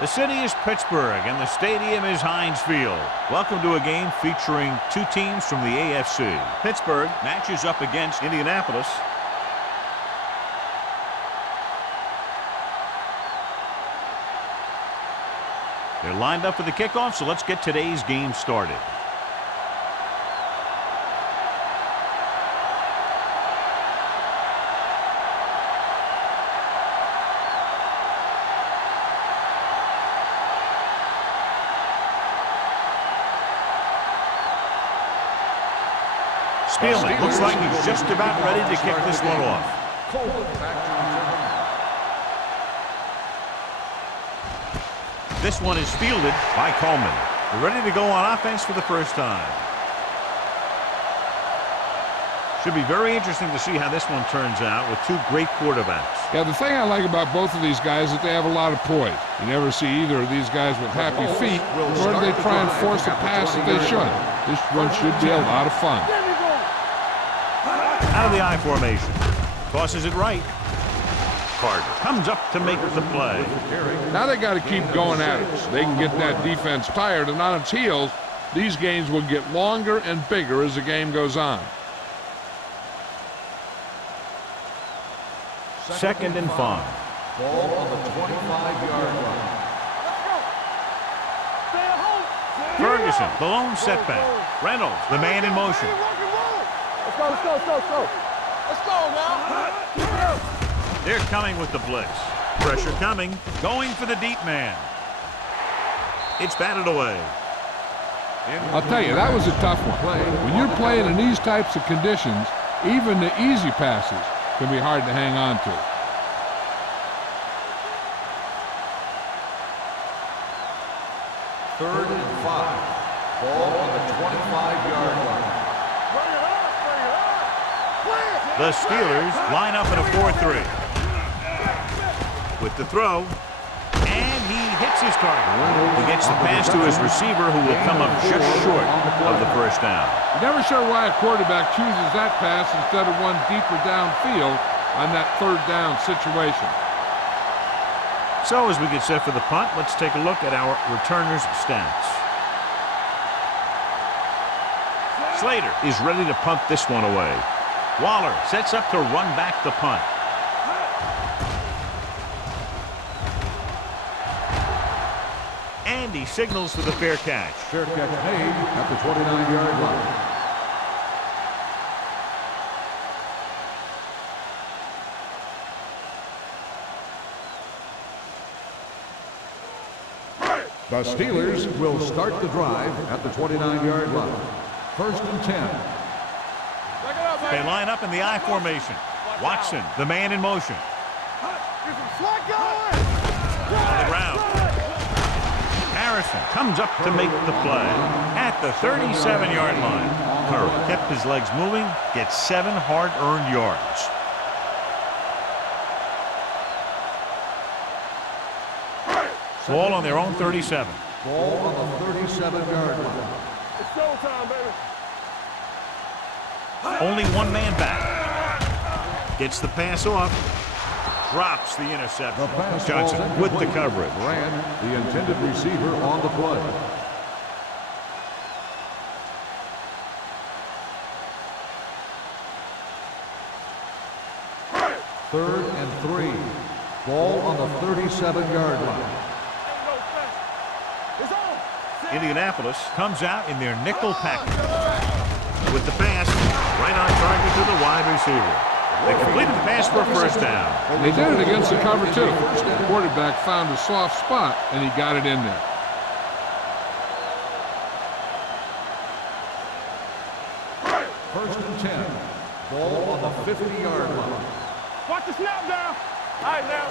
The city is Pittsburgh, and the stadium is Heinz Field. Welcome to a game featuring two teams from the AFC. Pittsburgh matches up against Indianapolis. They're lined up for the kickoff, so let's get today's game started. Spielman looks like he's just about ready to kick this one off. This one is fielded by Coleman. They're ready to go on offense for the first time. Should be very interesting to see how this one turns out with two great quarterbacks. Yeah, the thing I like about both of these guys is that they have a lot of poise. You never see either of these guys with happy feet, nor do they try and force a pass that they should. This one should be a lot of fun. Out of the I formation. Tosses it right. Carter comes up to make the play. Now they got to keep going at it so they can get that defense tired, and on its heels, these games will get longer and bigger as the game goes on. Second and 5. Ball on the 25-yard line. Ferguson, the lone setback. Reynolds, the man in motion. Let's go, let's go, let's go, let's go. Let's go now. Keep it up. They're coming with the blitz. Pressure coming. Going for the deep man. It's batted away. I'll tell you, that was a tough one. When you're playing in these types of conditions, even the easy passes can be hard to hang on to. Third and 5. Ball on the 25-yard line. The Steelers line up in a 4-3. With the throw, and he hits his target. He gets the pass to his receiver, who will come up just short of the first down. You're never sure why a quarterback chooses that pass instead of one deeper downfield on that third down situation. So as we get set for the punt, let's take a look at our returners' stats. Slater is ready to punt this one away. Waller sets up to run back the punt. And he signals for the fair catch. Fair catch made at the 29-yard line. The Steelers will start the drive at the 29-yard line. First and 10. They line up in the I formation. Watson, the man in motion. On the ground. Harrison comes up to make the play at the 37-yard line. Curry kept his legs moving, gets 7 hard-earned yards. Ball on their own 37. Ball on the 37-yard line. It's showtime, baby. Only one man back. Gets the pass off. Drops the interception. Johnson with the coverage. Ran the intended receiver on the play. Third and 3. Ball on the 37-yard line. Indianapolis comes out in their nickel package. With the pass, right on target to the wide receiver. They completed the pass for a first down. They did it against the cover, too. The quarterback found a soft spot, and he got it in there. First and 10. Ball on the 50-yard line. Watch the snap down. All right, now.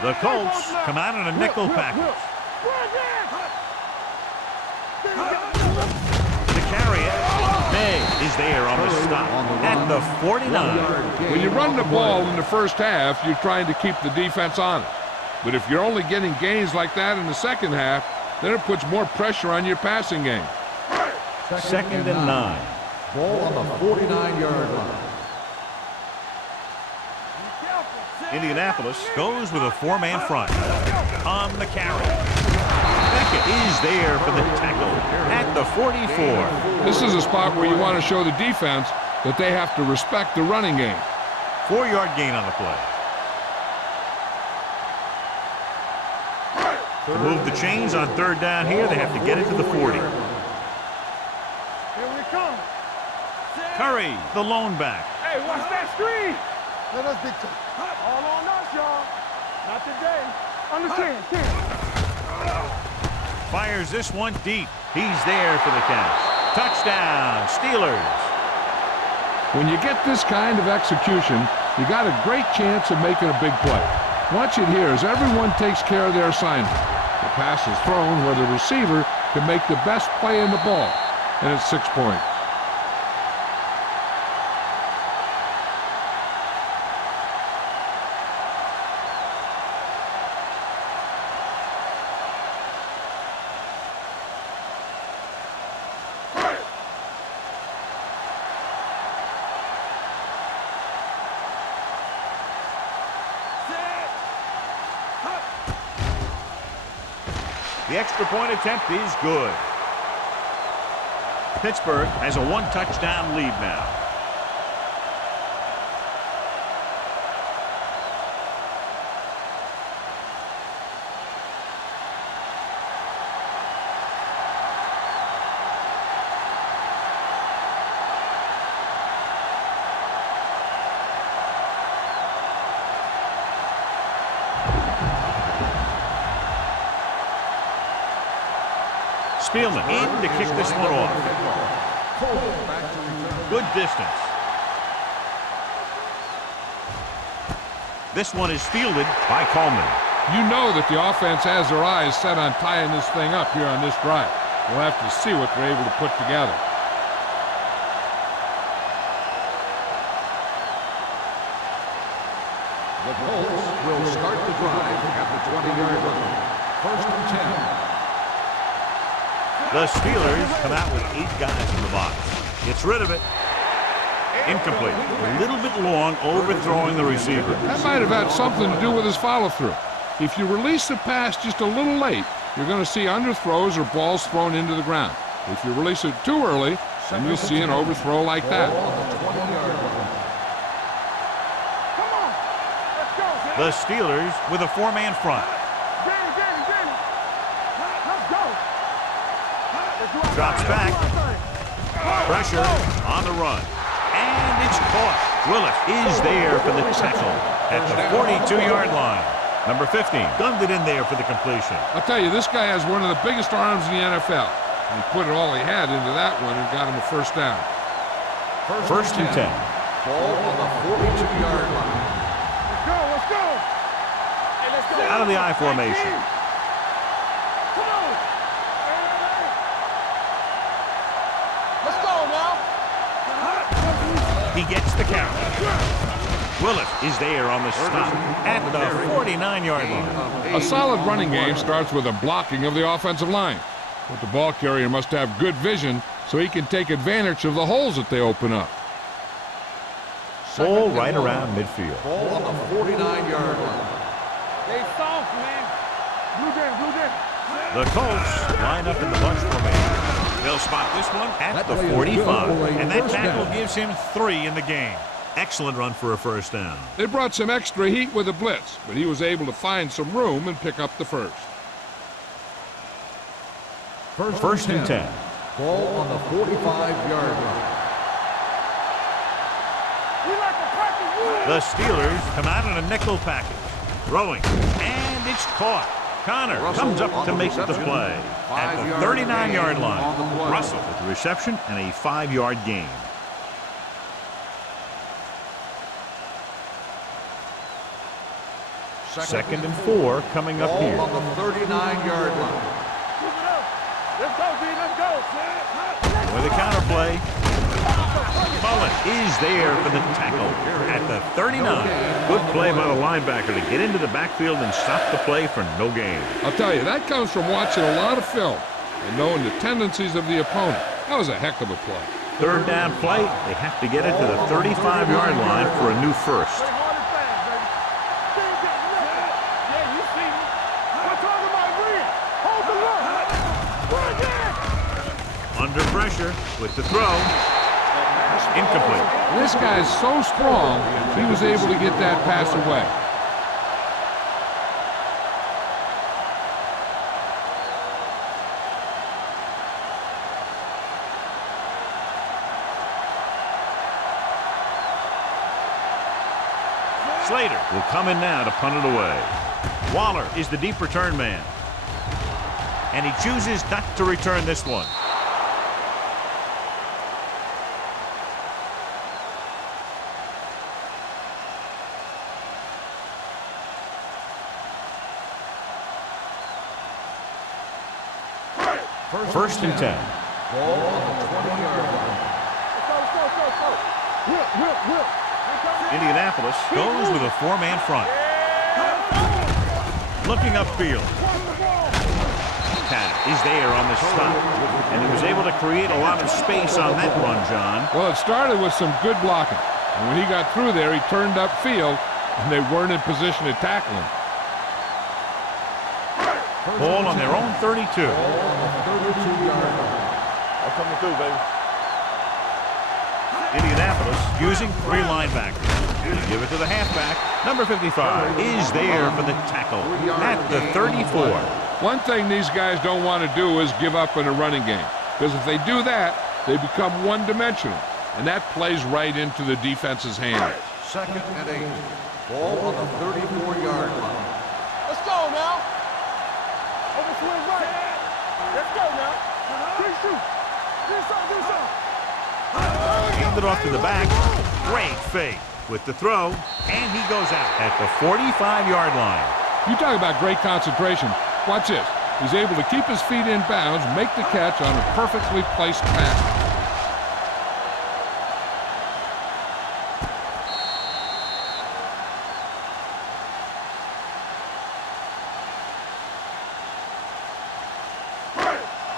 The Colts come out in a nickel package. To carry it, May is there on the stop at the 49. When you run the ball in the first half, you're trying to keep the defense honest. But if you're only getting gains like that in the second half, then it puts more pressure on your passing game. Second and 9. Ball on the 49-yard line. Indianapolis goes with a four-man front. On the carry. Beckett is there for the tackle at the 44. This is a spot where you want to show the defense that they have to respect the running game. 4-yard gain on the play. To move the chains on third down here, they have to get it to the 40. Here we come. Curry, the lone back. Hey, watch that screen. Let us be all on us, y'all. Not today. Understand, Fires this one deep. He's there for the catch. Touchdown, Steelers. When you get this kind of execution, you got a great chance of making a big play. Watch it here as everyone takes care of their assignment. The pass is thrown where the receiver can make the best play in the ball, and it's 6 points. The extra point attempt is good. Pittsburgh has a one-touchdown lead now. Spielman in to kick this one off. Good distance. This one is fielded by Coleman. You know that the offense has their eyes set on tying this thing up here on this drive. We'll have to see what they're able to put together. The Colts will start the drive at the 20-yard line. First and 10. The Steelers come out with 8 guys in the box. Gets rid of it. Incomplete. A little bit long, overthrowing the receiver. That might have had something to do with his follow-through. If you release the pass just a little late, you're going to see underthrows or balls thrown into the ground. If you release it too early, then you'll see an overthrow like that. The Steelers with a 4-man front. Drops back. Pressure on the run. And it's caught. Willis is there for the tackle at the 42-yard line. Number 15 gunned it in there for the completion. I'll tell you, this guy has one of the biggest arms in the NFL. He put it all he had into that one and got him a first down. First and 10. Ball on the 42-yard line. Let's go. Hey, let's go. Out of the I formation. Come on. Let's go now. He gets the count. Willis is there on the stop at the 49-yard line. A solid running game starts with a blocking of the offensive line. But the ball carrier must have good vision so he can take advantage of the holes that they open up. Ball right around midfield. Ball on the 49-yard line. They soft, man. Blue jam. The Colts line up in the bunch formation. They'll spot this one at the 45. And that tackle gives him 3 in the game. Excellent run for a first down. They brought some extra heat with a blitz, but he was able to find some room and pick up the first. First and 10. Ball on the 45-yard line. The Steelers come out in a nickel package. Throwing. And it's caught. Connor comes up to make the play at the 39-yard line. Russell with the reception and a 5-yard gain. Second and 4 coming up here. Ball on the 39-yard line. Let's go, D. Let's go. With a counter play. Mullen is there for the tackle at the 39. Good play by the linebacker to get into the backfield and stop the play for no gain. I'll tell you, that comes from watching a lot of film and knowing the tendencies of the opponent. That was a heck of a play. Third down play. They have to get it to the 35-yard line for a new first. pressure with the throw. Incomplete. This guy's so strong, he was able to get that pass away. Slater will come in now to punt it away. Waller is the deep return man. And he chooses not to return this one. First and 10. Ball on the 20-yard line. Indianapolis goes with a four-man front. Looking upfield. Cat is there on the stop. And he was able to create a lot of space on that run, John. Well, it started with some good blocking. And when he got through there, he turned upfield, and they weren't in position to tackle him. Ball on their own 32. 32-yard line. I'm coming through, baby. Indianapolis using three linebackers. They give it to the halfback. Number 55 is there for the tackle at the 34. One thing these guys don't want to do is give up in a running game. Because if they do that, they become one-dimensional. And that plays right into the defense's hand. Second and 8. Ball on the 34-yard line. Let's go now. Over swing right. Let's go now. Quick shoot. Do something. Hand it off to the back. Great fake with the throw. And he goes out at the 45-yard line. You talk about great concentration. Watch this. He's able to keep his feet in bounds, make the catch on a perfectly placed pass.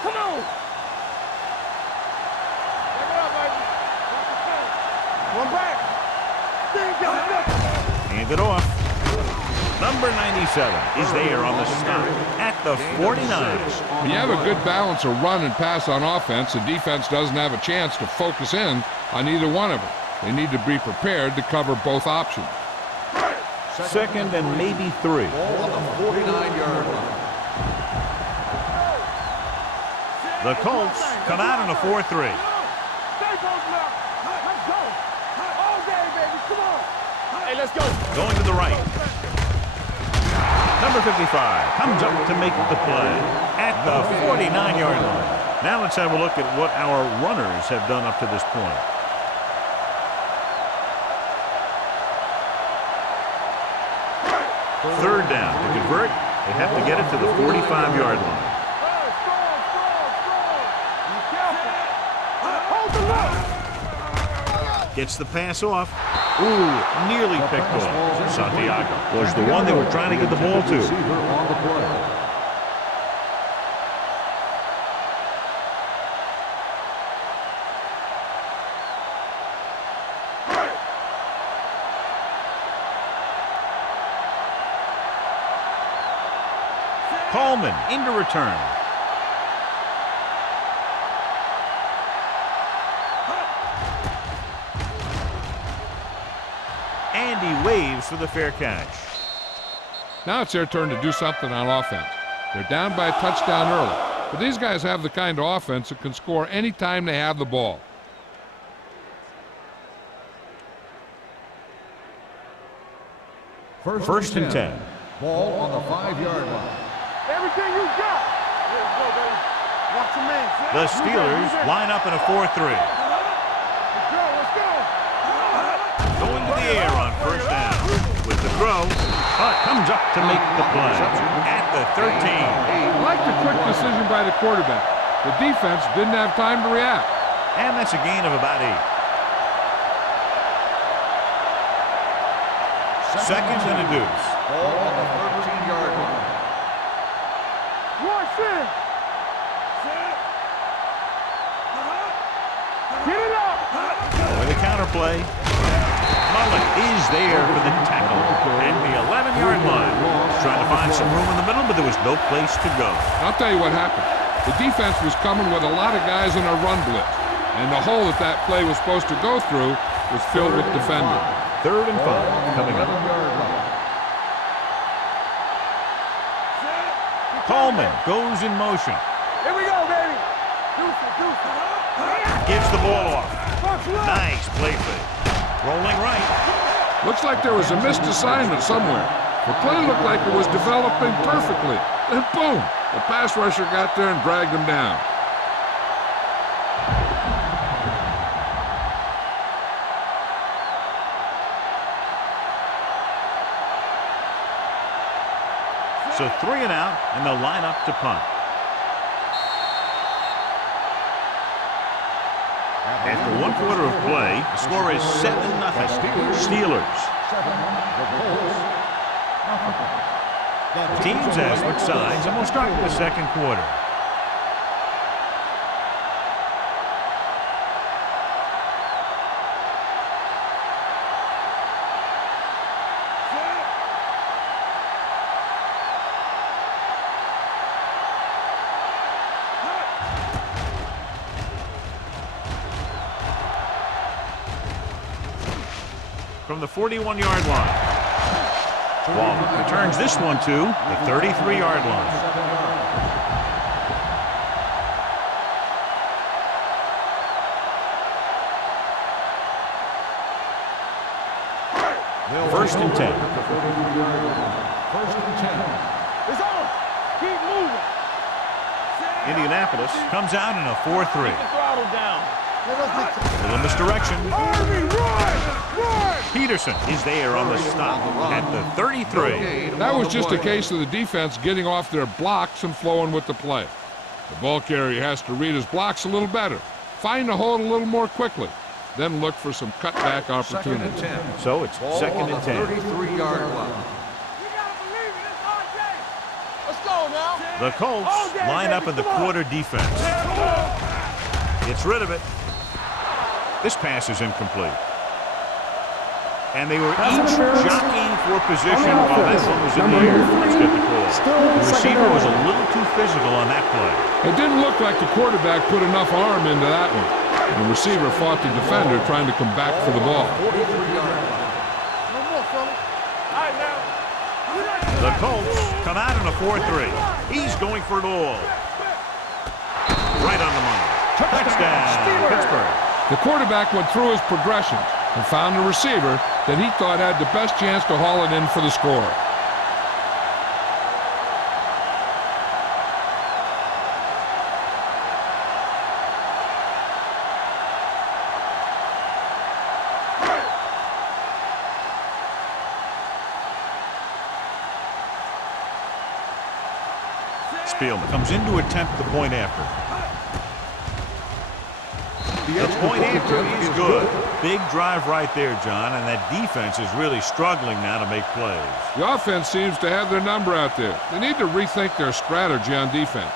Come on. Back it up, baby. One back. Hand it off. Number 97 is there on the stop at the 49. When you have a good balance of run and pass on offense, the defense doesn't have a chance to focus in on either one of them. They need to be prepared to cover both options. Second and maybe 3. Ball on the 49-yard line. The Colts come out in a 4-3. Stay close now. Let's go. All day, baby. Come on. Hey, let's go. Going to the right. Number 55 comes up to make the play at the 49-yard line. Now let's have a look at what our runners have done up to this point. Third down. To convert, they have to get it to the 45-yard line. Gets the pass off. Ooh, nearly picked off. Santiago was the one they were trying to get the ball to. Receiver on the play. Coleman into return. And he waves for the fair catch. Now it's their turn to do something on offense. They're down by a touchdown early, but these guys have the kind of offense that can score any time they have the ball. First and 10. Ball on the 5-yard line. Everything you got. Let's go, baby. Watch your man. The Steelers line up in a 4-3. Let's go. Going to the air on first down. With the throw, but comes up to make the play at the 13. I like the quick decision by the quarterback. The defense didn't have time to react. And that's a gain of about 8. Second and a deuce. Ball on the 13-yard line. One set. Get it up. With a counter play. Mullen is there for the tackle at the 11-yard line. Trying to find some room in the middle, but there was no place to go. I'll tell you what happened. The defense was coming with a lot of guys in a run blitz, and the hole that play was supposed to go through was filled with defenders. 3rd and 5 coming up. Coleman goes in motion. Here we go, baby. Deuce it. Gives the ball off. Nice play fake. Rolling right. Looks like there was a missed assignment somewhere. The play looked like it was developing perfectly. Then boom, the pass rusher got there and dragged him down. So 3 and out, and they'll line up to punt. After 1 quarter of play, the score is 7-0 Steelers. The teams have switched sides, and we'll start the 2nd quarter. From the 41-yard line, Waller returns this one to the 33-yard line. First and 10. First and 10. It's on. Keep moving. Indianapolis comes out in a 4-3. Keep the throttle down. Little misdirection. Army, run! Peterson is there on the stop at the 33. That was just a case of the defense getting off their blocks and flowing with the play. The ball carrier has to read his blocks a little better, find the hole a little more quickly, then look for some cutback opportunities. So it's 2nd and 10. 33-yard line. Let's go now. The Colts line up in the quarter defense. Gets rid of it. This pass is incomplete. And they were each jockeying for position while that one was in the air. Let's get the call. The receiver was a little too physical on that play. It didn't look like the quarterback put enough arm into that one. The receiver fought the defender trying to come back for the ball. No more, fella. All right, now. The Colts come out in a 4-3. He's going for it all. Right on the money. Touchdown, Pittsburgh. The quarterback went through his progressions and found a receiver that he thought had the best chance to haul it in for the score. Spielman comes in to attempt the point after. The point after is good. Big drive right there, John, and that defense is really struggling now to make plays. The offense seems to have their number out there. They need to rethink their strategy on defense.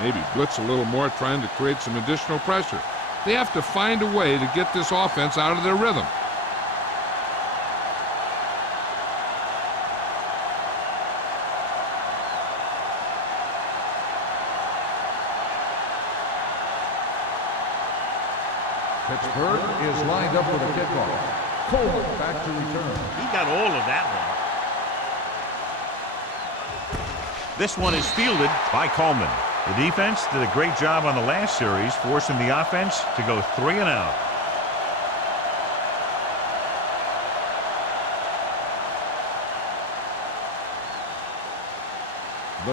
Maybe blitz a little more, trying to create some additional pressure. They have to find a way to get this offense out of their rhythm. Pittsburgh is lined up with a kickoff. Coleman back to return. He got all of that one. This one is fielded by Coleman. The defense did a great job on the last series, forcing the offense to go 3 and out.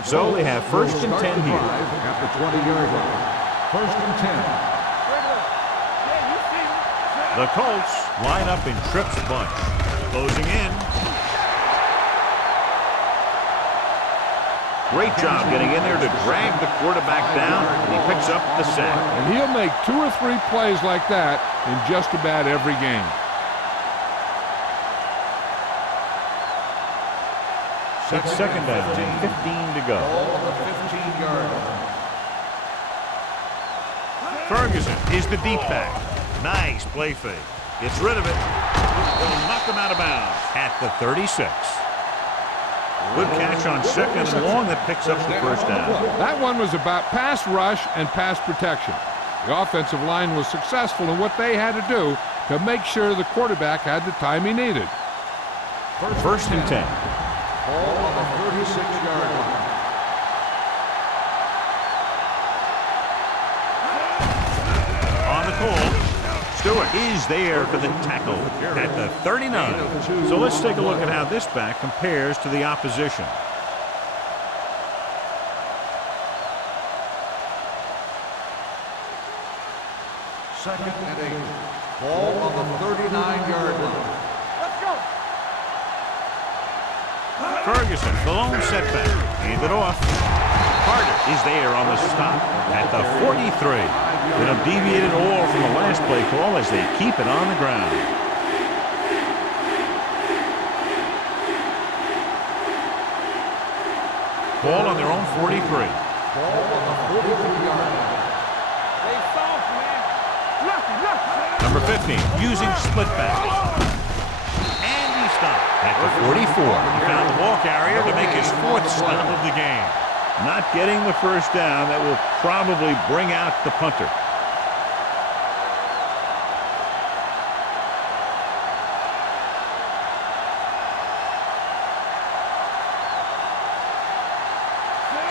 So they have first and 10 here. At the 20-yard line. First and 10. The Colts line up in Tripp's bunch. Closing in. Great job getting in there to drag the quarterback down, and he picks up the sack. And he'll make 2 or 3 plays like that in just about every game. It's 2nd down and 15 to go. Ball the 15-yard line. Ferguson is the deep back. Nice play fake. Gets rid of it. Will knock him out of bounds at the 36. Good catch on second and long that picks up the first down. That one was about pass rush and pass protection. The offensive line was successful in what they had to do to make sure the quarterback had the time he needed. First and 10. Ball on the 36-yard line. On the call, Stewart is there for the tackle at the 39. So let's take a look at how this back compares to the opposition. Second and 8. Ball on the 39-yard line. Let's go. Ferguson, the lone setback, hand it off. Carter is there on the stop at the 43. They have deviated all from the last play call as they keep it on the ground. Ball on their own 43. Ball on the 43-yard line. Stay soft, man. Left. Number 15, using split back. And he stopped at the 44. He found the ball carrier to make his fourth stop of the game. Not getting the first down, that will probably bring out the punter.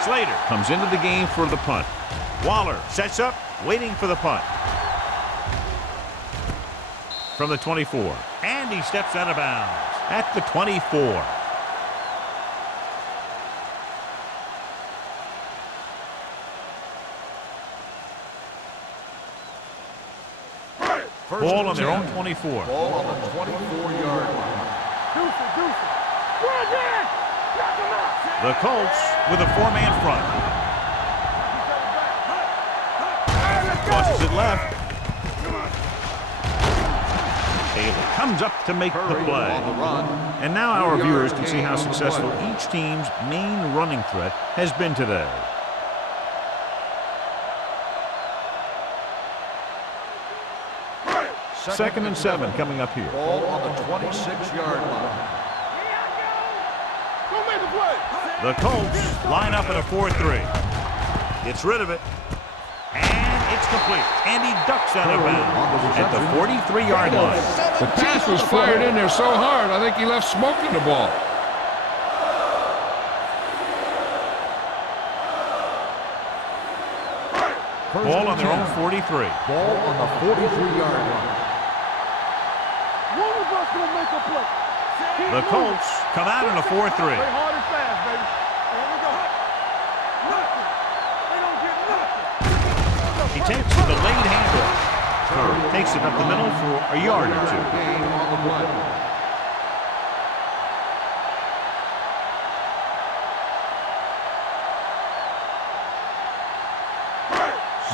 Slater comes into the game for the punt. Waller sets up, waiting for the punt. From the 24. And he steps out of bounds at the 24. Ball on their own 24. Ball on the 24-yard line. Deuce it. Run again. Knock him out. The Colts with a four-man front. Tosses it left. Taylor comes up to make the play. On the run. And now our viewers can see how successful each team's main running threat has been today. Second and 7 coming up here. Ball on the 26-yard line. Go make the play. The Colts line up in a 4-3. Gets rid of it. And it's complete. And he ducks out of bounds at the 43-yard line. The pass was fired in there so hard, I think he left smoke in the ball. Ball on their own 43. Ball on the 43-yard line. One of us gonna make a play. The Colts come out in a 4-3. Play hard and fast, baby. Here we go. Nothing. They don't get nothing. He takes the delayed handoff. Curry takes it up the middle for a yard or two. Gain on the play.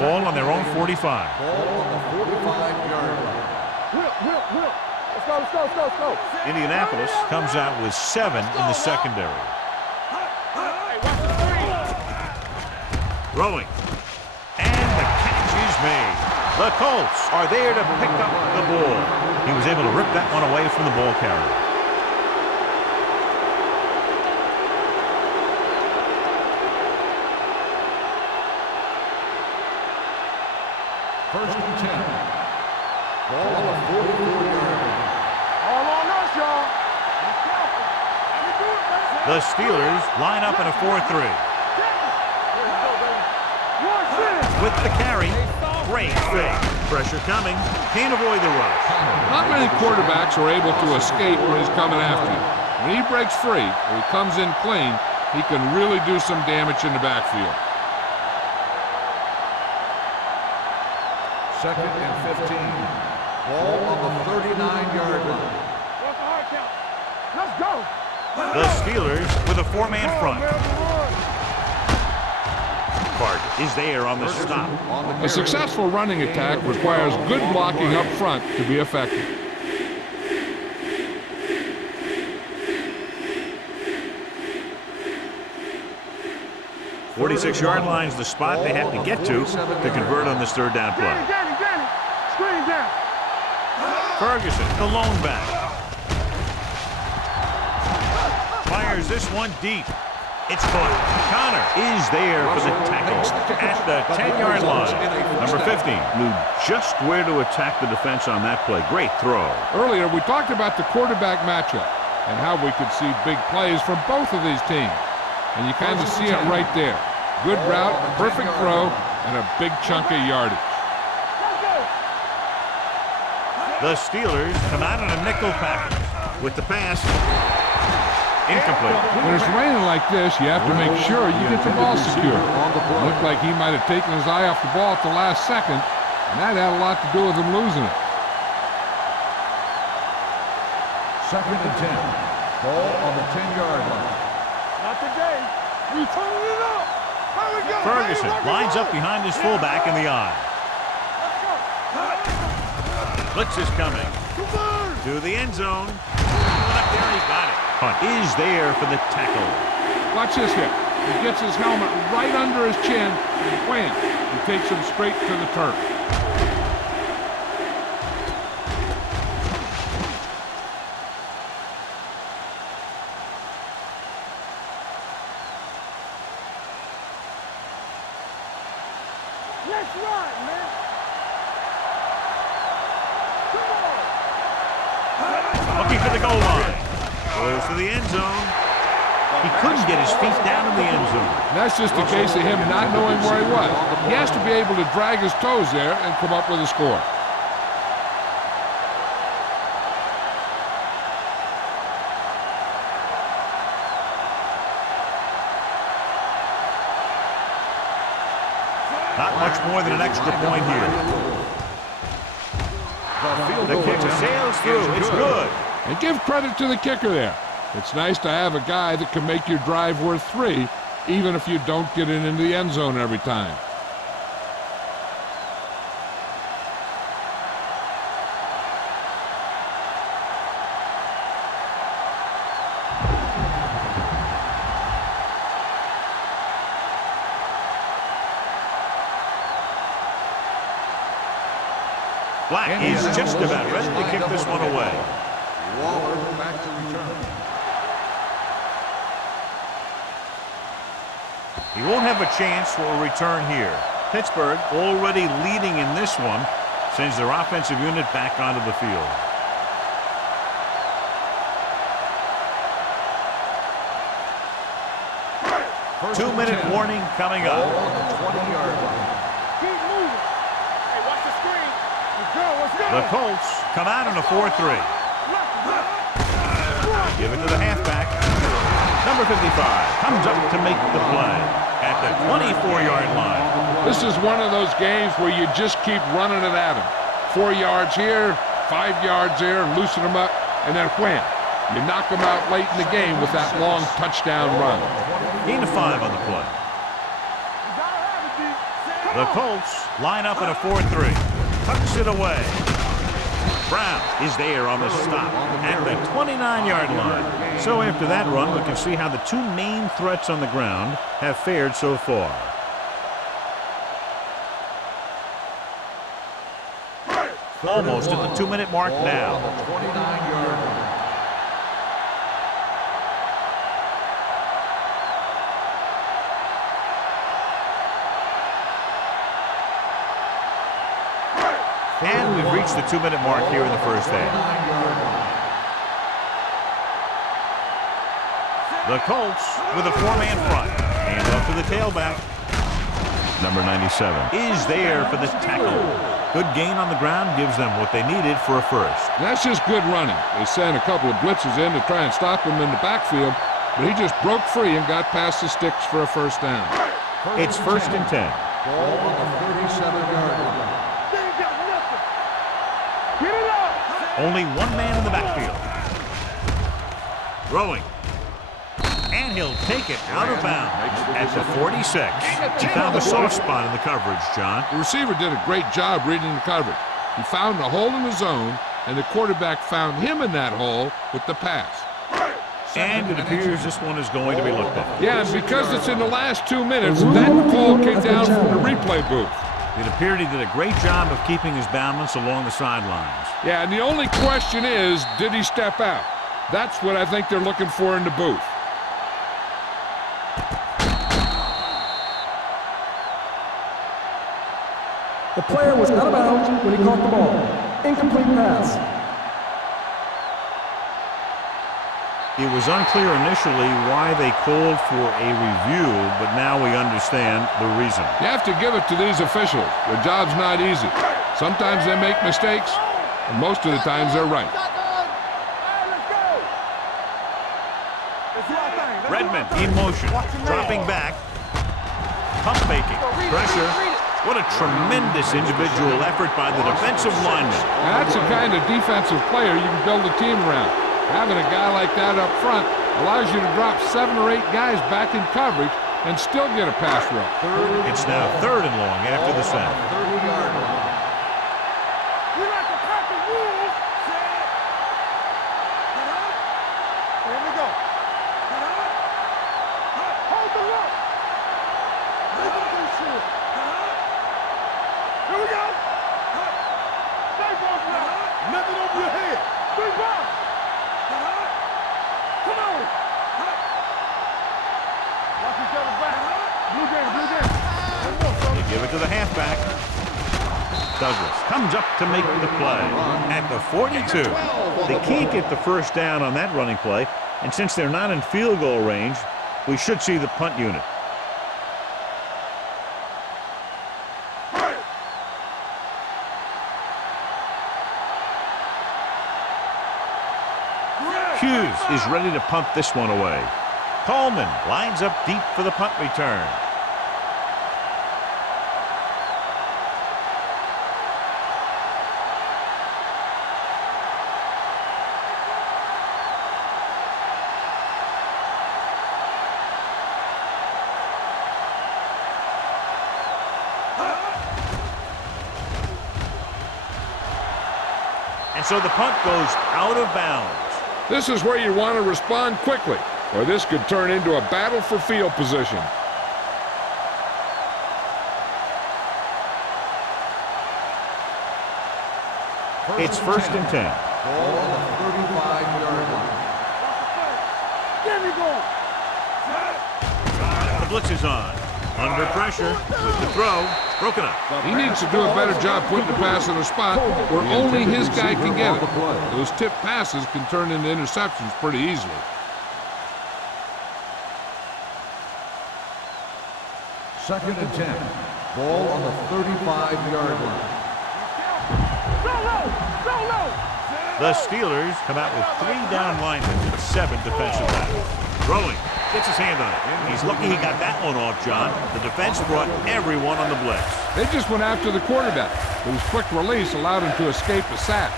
Ball on their own 45. Ball on the 45-yard line. Will. Let's go. Indianapolis comes out with 7 in the secondary. Hey, watch the screen. Throwing. And the catch is made. The Colts are there to pick up the ball. He was able to rip that one away from the ball carrier. First and 10. Ball on the 44-yard line. All on us, y'all. Be careful. Let me do it, baby. The Steelers line up in a 4-3. Here we go, baby. One city. With the carry, great fake. Pressure coming, can't avoid the rush. Not many quarterbacks are able to escape when he's coming after you. When he breaks free or he comes in clean, he can really do some damage in the backfield. Second and 15. Ball on the 39-yard line. What's the hard count? Let's go. The Steelers with a four-man front. Carter is there on the stop. On the A carry. successful running attack requires good blocking up front to be effective. "46-yard line is the spot they have to get to convert on this third down play. Danny. Screen down. Ferguson, the lone back. Fires this one deep. It's caught. Connor is there for the tackle at the 10-yard line. Number 15 knew just where to attack the defense on that play. Great throw. Earlier, we talked about the quarterback matchup and how we could see big plays from both of these teams. And you kind of see it right there. Good route, perfect throw, and a big chunk of yardage. The Steelers come out in a nickel package with the pass. Incomplete. When it's raining like this, you have to make sure you get the ball secure. It looked like he might have taken his eye off the ball at the last second, and that had a lot to do with him losing it. 2nd and 10. Ball on the 10-yard line. Not today. We turning it up. How we go? Ferguson lines up behind his fullback in the eye. Blitz is coming. To the end zone. Up there, he got it. Punt is there for the tackle. Watch this here. He gets his helmet right under his chin, and wham, he takes him straight to the turf. Let's ride, man. Looking for the goal line. Goes to the end zone. He couldn't get his feet down in the end zone. And that's just a case of him not knowing where he was. He has to be able to drag his toes there and come up with a score. Not much more than an extra point here. The kicker sails through. It's good. And give credit to the kicker there. It's nice to have a guy that can make your drive worth 3, even if you don't get it into the end zone every time. Black is just about ready to kick this one away. Waller back to return. He won't have a chance for a return here. Pittsburgh already leading in this one, sends their offensive unit back onto the field. Two-minute warning coming up. Ball on the 20-yard line. Keep moving. Hey, watch the screen. Let's go, let's go. The Colts come out in a 4-3. Give it to the halfback. Number 55 comes up to make the play at the 24-yard line. This is one of those games where you just keep running it at him. 4 yards here, 5 yards there, loosen them up, and then wham. You knock them out late in the game with that long touchdown run. Gain of 5 on the play. The Colts line up in a 4-3. Tucks it away. Brown is there on the stop at the 29-yard line. So after that run, we can see how the two main threats on the ground have fared so far. Almost at the 2-minute mark now. 29-yard line. And we've reached the 2-minute mark here in the first half. The Colts with a 4-man front. Hand off to the tailback. Number 97 is there for the tackle. Good gain on the ground gives them what they needed for a first. That's just good running. They sent a couple of blitzes in to try and stop him in the backfield, but he just broke free and got past the sticks for a first down. It's 1st and 10. Ball on the 37-yard line. Only one man in the backfield. Throwing. And he'll take it out of bounds at the 46. He found a soft spot in the coverage, John. The receiver did a great job reading the coverage. He found a hole in the zone, and the quarterback found him in that hole with the pass. And it appears this one is going to be looked at. Yeah, and because it's in the last 2 minutes, that call came down from the replay booth. It appeared he did a great job of keeping his balance along the sidelines. Yeah, and the only question is, did he step out? That's what I think they're looking for in the booth. The player was out of bounds when he caught the ball. Incomplete pass. It was unclear initially why they called for a review, but now we understand the reason. You have to give it to these officials. Their job's not easy. Sometimes they make mistakes, and most of the times they're right. Redmond in motion, dropping back, pump faking, pressure. What a tremendous individual effort by the defensive lineman. Now, that's the kind of defensive player you can build a team around. Having a guy like that up front allows you to drop 7 or 8 guys back in coverage and still get a pass rush. It's now 3rd and long after the snap. 30-yard line. You like to cut the rules. Here we go. Hold the rope. Here we go. Stay both now. Nothing over your head. 3 balls. Come on. Watch each other back. Blue game, blue game. They give it to the halfback. Douglas comes up to make the play at the 42. They can't get the first down on that running play, and since they're not in field goal range, we should see the punt unit. Hughes is ready to punt this one away. Coleman lines up deep for the punt return. And so the punt goes out of bounds. This is where you want to respond quickly, or this could turn into a battle for field position. It's 1st and 10. Ball on the 35-yard line. There we go. The blitz is on. Under pressure with the throw. Broken up. He needs to do a better job putting the pass in a spot where only his guy can get it. Those tip passes can turn into interceptions pretty easily. Second and 10. Ball on the 35-yard line. The Steelers come out with 3 down linemen and 7 defensive backs. Throwing. Gets his hand on it. He's lucky he got that one off, John. The defense brought everyone on the blitz. They just went after the quarterback, whose quick release allowed him to escape a sack.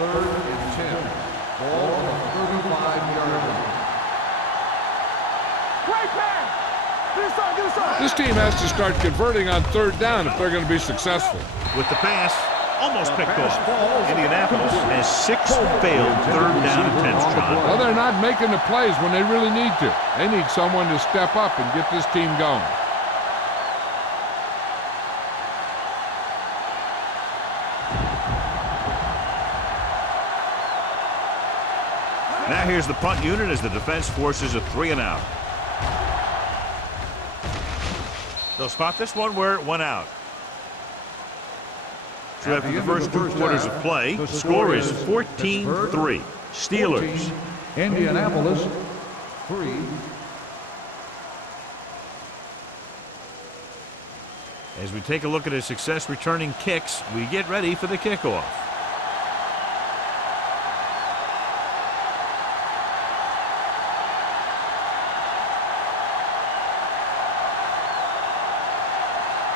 3rd and 10. Ball on the 35-yard line. Great pass. This side. This team has to start converting on 3rd down if they're going to be successful. With the pass, almost picked off. Indianapolis has 6 failed 3rd down attempts, John. Well, they're not making the plays when they really need to. They need someone to step up and get this team going. Now here's the punt unit as the defense forces a 3 and out. They'll spot this one where it went out. So after the first 2 quarters of play, the score is 14-3. Steelers. Indianapolis 3. As we take a look at his success returning kicks, we get ready for the kickoff.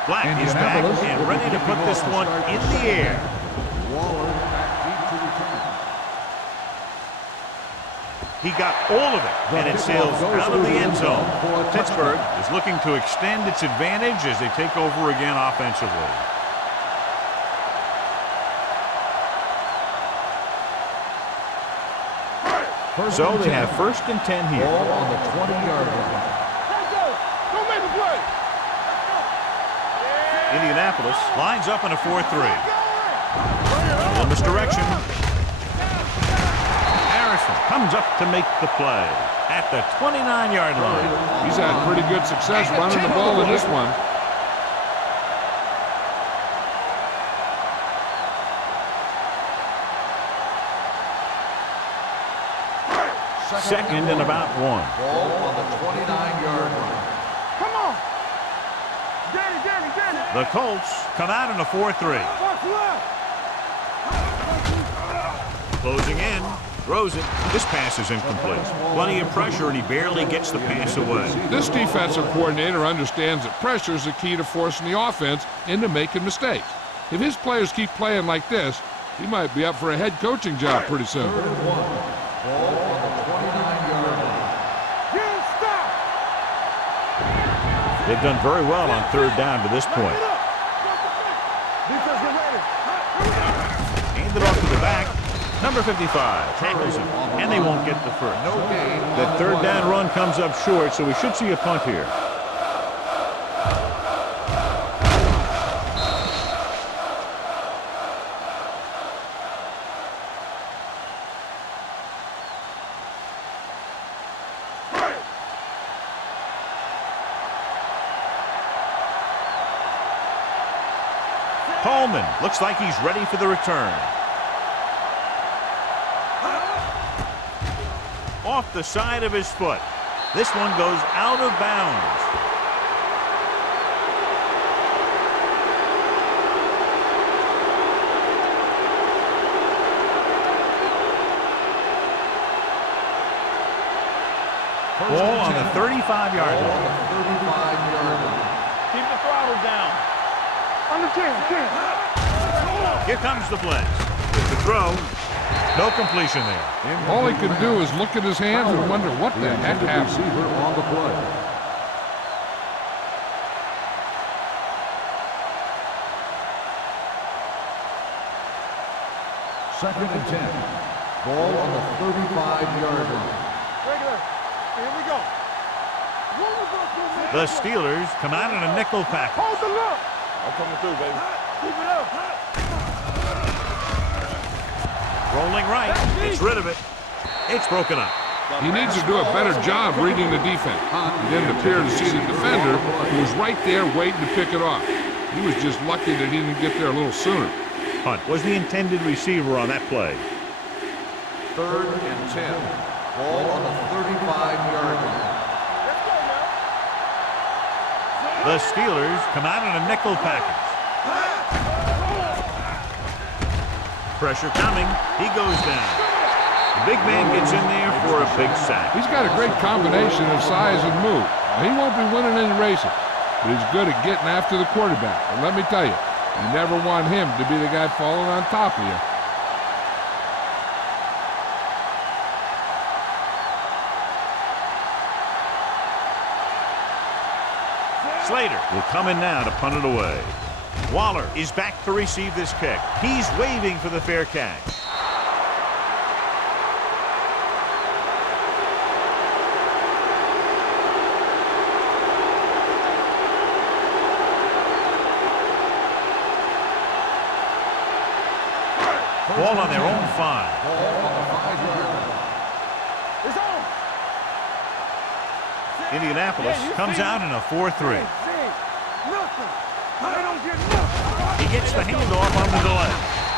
Black is back and ready to put this one in the air. Waller back deep to return. He got all of it, and it sails out of the end zone. Pittsburgh is looking to extend its advantage as they take over again offensively. So they have 1st and 10 here. Ball on the 20-yard line. Don't make the play. Indianapolis lines up in a 4-3. A little misdirection. Harrison comes up to make the play. at the 29-yard line. He's had pretty good success running the ball in this one. Second and about 1. Ball on the 29-yard line. Come on. Danny. The Colts come out in a 4-3. Watch left. Closing in. Throws it. This pass is incomplete. Plenty of pressure, and he barely gets the pass away. This defensive coordinator understands that pressure is the key to forcing the offense into making mistakes. If his players keep playing like this, he might be up for a head coaching job pretty soon. Third and 1. Ball on the 29-yard line. Get stop. They've done very well on third down to this point. Defense, get ready. Hand it off to the back. Number 55 tackles him, and they won't get the first. No gain. That third down run comes up short, so we should see a punt here. Coleman looks like he's ready for the return. Off the side of his foot. This one goes out of bounds. Ball on the 35-yard line. 35-yard line. Keep the throttle down. Under 10. Here comes the blitz. With the throw, no completion there. All he can do is look at his hands and wonder what the heck happened. Receiver on the play. Second and 10. Ball on the 35-yard line. Regular. Here we go. The Steelers come out in a nickel package. Hold the look. I'm coming through, baby. Keep it up. Rolling right. Gets rid of it. It's broken up. He needs to do a better job reading the defense. He didn't appear to see the defender, who was right there waiting to pick it off. He was just lucky that he didn't get there a little sooner. Hunt was the intended receiver on that play. Third and 10. Ball on the 35-yard line. The Steelers come out in a nickel package. Pressure coming. He goes down. The big man gets in there for a big sack. He's got a great combination of size and move. Now, he won't be winning any races, but he's good at getting after the quarterback. And let me tell you, you never want him to be the guy falling on top of you. Slater will come in now to punt it away. Waller is back to receive this kick. He's waving for the fair catch. Ball on their own 5. Ball on the 5-yard line. It's on. Indianapolis comes out in a 4-3. Nothing. They don't get nothing. He gets the handoff on the delay.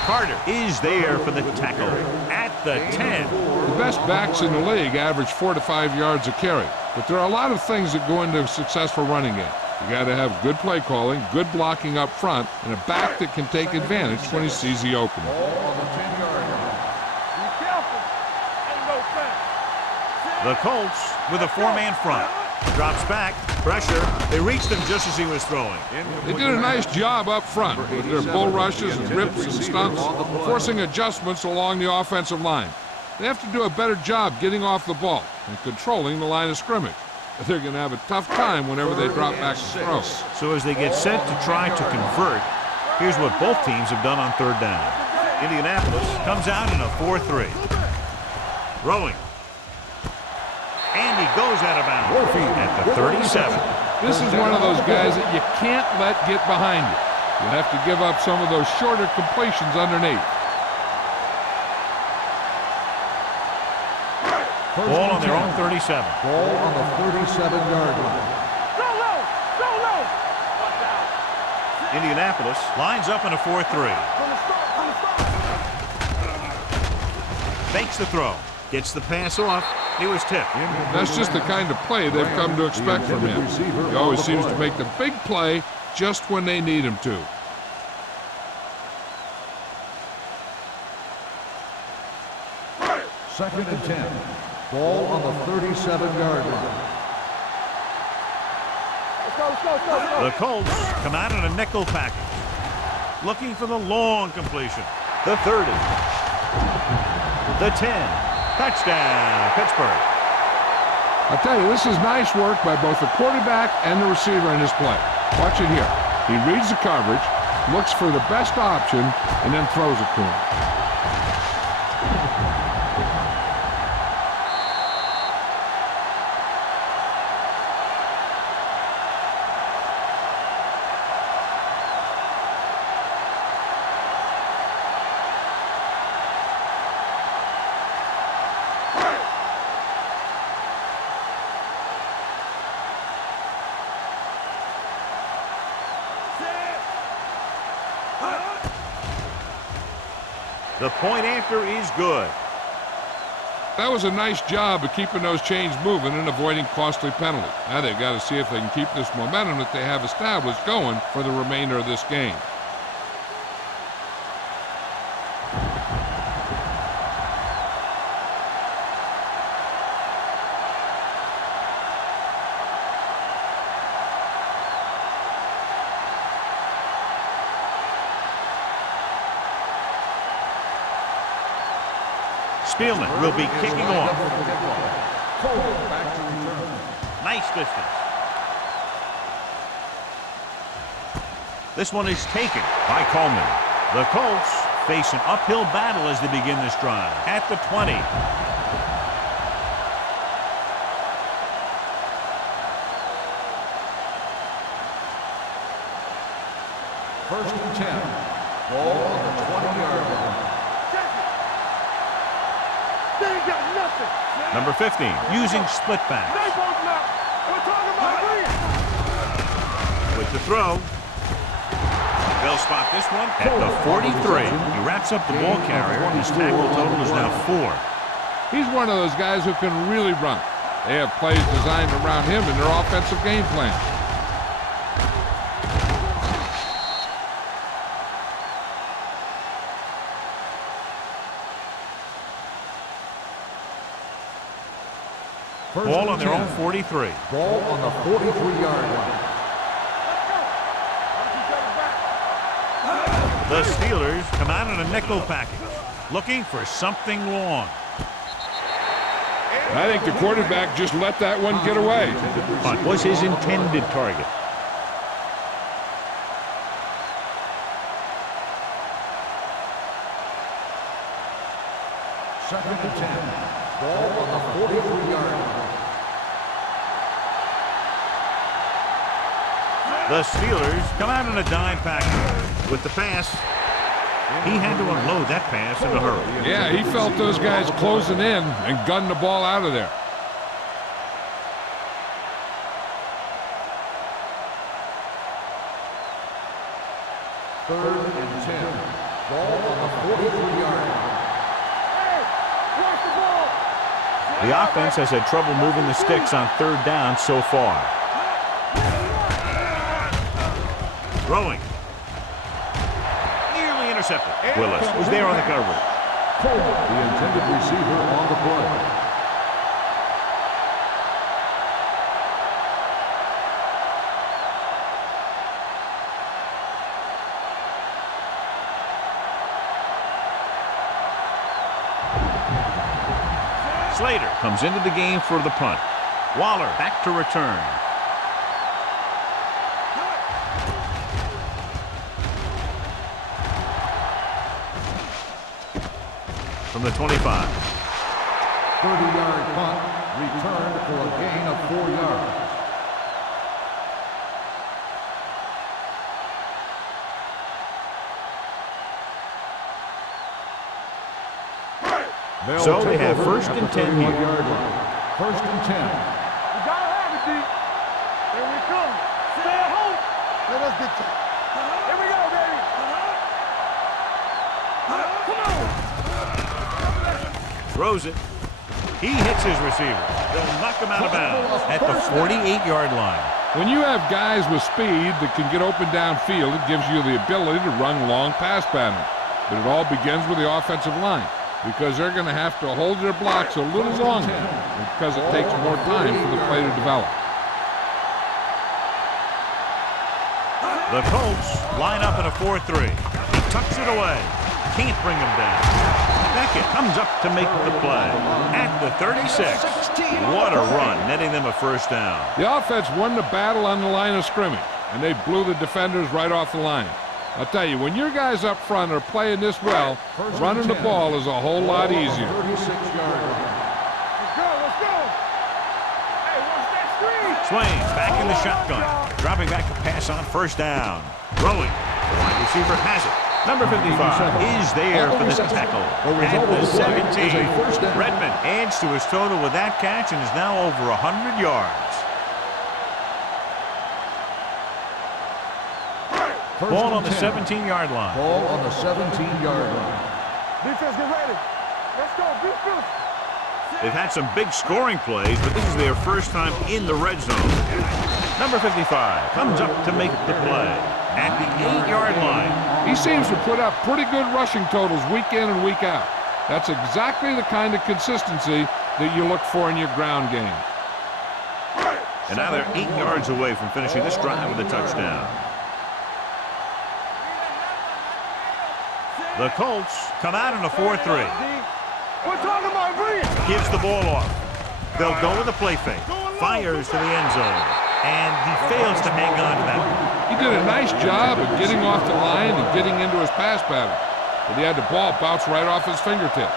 Carter is there for the tackle at the 10. The best backs in the league average 4 to 5 yards a carry, but there are a lot of things that go into a successful running game. You got to have good play calling, good blocking up front, and a back that can take advantage when he sees the opening. Ball on the 10-yard line. Be careful. Ain't no fence. The Colts with a 4-man front. Drops back. Pressure. They reached him just as he was throwing. They did a nice job up front with their bull rushes and rips and stunts, forcing adjustments along the offensive line. They have to do a better job getting off the ball and controlling the line of scrimmage. They're going to have a tough time whenever they drop back to throw. So as they get set to try to convert, here's what both teams have done on third down. Indianapolis comes out in a 4-3. Throwing. And he goes out of bounds at the 37. This is one of those guys that you can't let get behind you. You have to give up some of those shorter completions underneath. Ball on their own 37. Ball on the 37-yard line. Go low! Go low! Indianapolis lines up in a 4-3. From the start! From the start! Fakes the throw. Gets the pass off. He was tipped. That's just the kind of play they've come to expect from him. He always seems to make the big play just when they need him to. Second and 10. Ball on the 37-yard line. Let's go, let's go, let's go, let's go! The Colts come out in a nickel package. Looking for the long completion. The 30. The 10. Touchdown, Pittsburgh. I'll tell you, this is nice work by both the quarterback and the receiver in this play. Watch it here. He reads the coverage, looks for the best option, and then throws it to him. The point after is good. That was a nice job of keeping those chains moving and avoiding costly penalties. Now they've got to see if they can keep this momentum that they have established going for the remainder of this game. Spielman will be kicking off. Back to return. Nice distance. This one is taken by Coleman. The Colts face an uphill battle as they begin this drive at the 20. First and 10. Ball on the 20-yard line. They ain't got nothing! Number 15 using split back. They both now! We're talking about green! With the throw. They'll spot this one at the 43. He wraps up the ball carrier. His tackle total is now 4. He's one of those guys who can really run. They have plays designed around him in their offensive game plan. Ball on their own 43. Ball on the 43-yard line. The Steelers come out in a nickel package, looking for something long. I think the quarterback just let that one get away. Punt was his intended target. Second and 10. Ball on the 43-yard line. The Steelers come out in a dime package. With the pass, he had to unload that pass in a hurry. Yeah, he felt those guys closing in and gunned the ball out of there. Third and 10. Ball on the 43-yard line. Hey! Watch the ball! The offense has had trouble moving the sticks on third down so far. Throwing. Nearly intercepted. Willis was there on the coverage. The intended receiver on the play. Slater comes into the game for the punt. Waller back to return. From the 25. 30-yard punt, returned for a gain of 4 yards. They'll So they take have over first at and the 10 here. 31-yard line. First and 10. You gotta have it, D. Here we come. Stay at home. Let us get to it. Here we go, baby. Come on. Throws it. He hits his receiver. They'll knock him out of bounds at the 48-yard line. When you have guys with speed that can get open downfield, it gives you the ability to run long pass patterns. But it all begins with the offensive line, because they're going to have to hold their blocks a little longer, because it takes more time for the play to develop. The Colts line up in a 4-3. He tucks it away. Can't bring him down. Beckett comes up to make the play at the 36. What a run, netting them a first down. The offense won the battle on the line of scrimmage, and they blew the defenders right off the line. I'll tell you, when your guys up front are playing this well, running the ball is a whole lot easier. 36-yard line. Let's go, let's go. Hey, watch that screen. Swain back in the shotgun. Dropping back to pass on first down. Throwing. The wide receiver has it. Number 55 is there for the tackle at the 17. Redmond adds to his total with that catch and is now over 100 yards. Ball on the 17-yard line. Ball on the 17-yard line. Defense, get ready. Let's go, defense. They've had some big scoring plays, but this is their first time in the red zone. Number 55 comes up to make the play at the 8-yard line. He seems to put up pretty good rushing totals week in and week out. That's exactly the kind of consistency that you look for in your ground game. And now they're 8 yards away from finishing this drive with a touchdown. The Colts come out in a 4-3. We're talking about bring it. Gives the ball off. They'll go with a play fake. Fires to the end zone. And he fails to hang on to that one. He did a nice job of getting off the line and getting into his pass pattern, but he had the ball bounce right off his fingertips.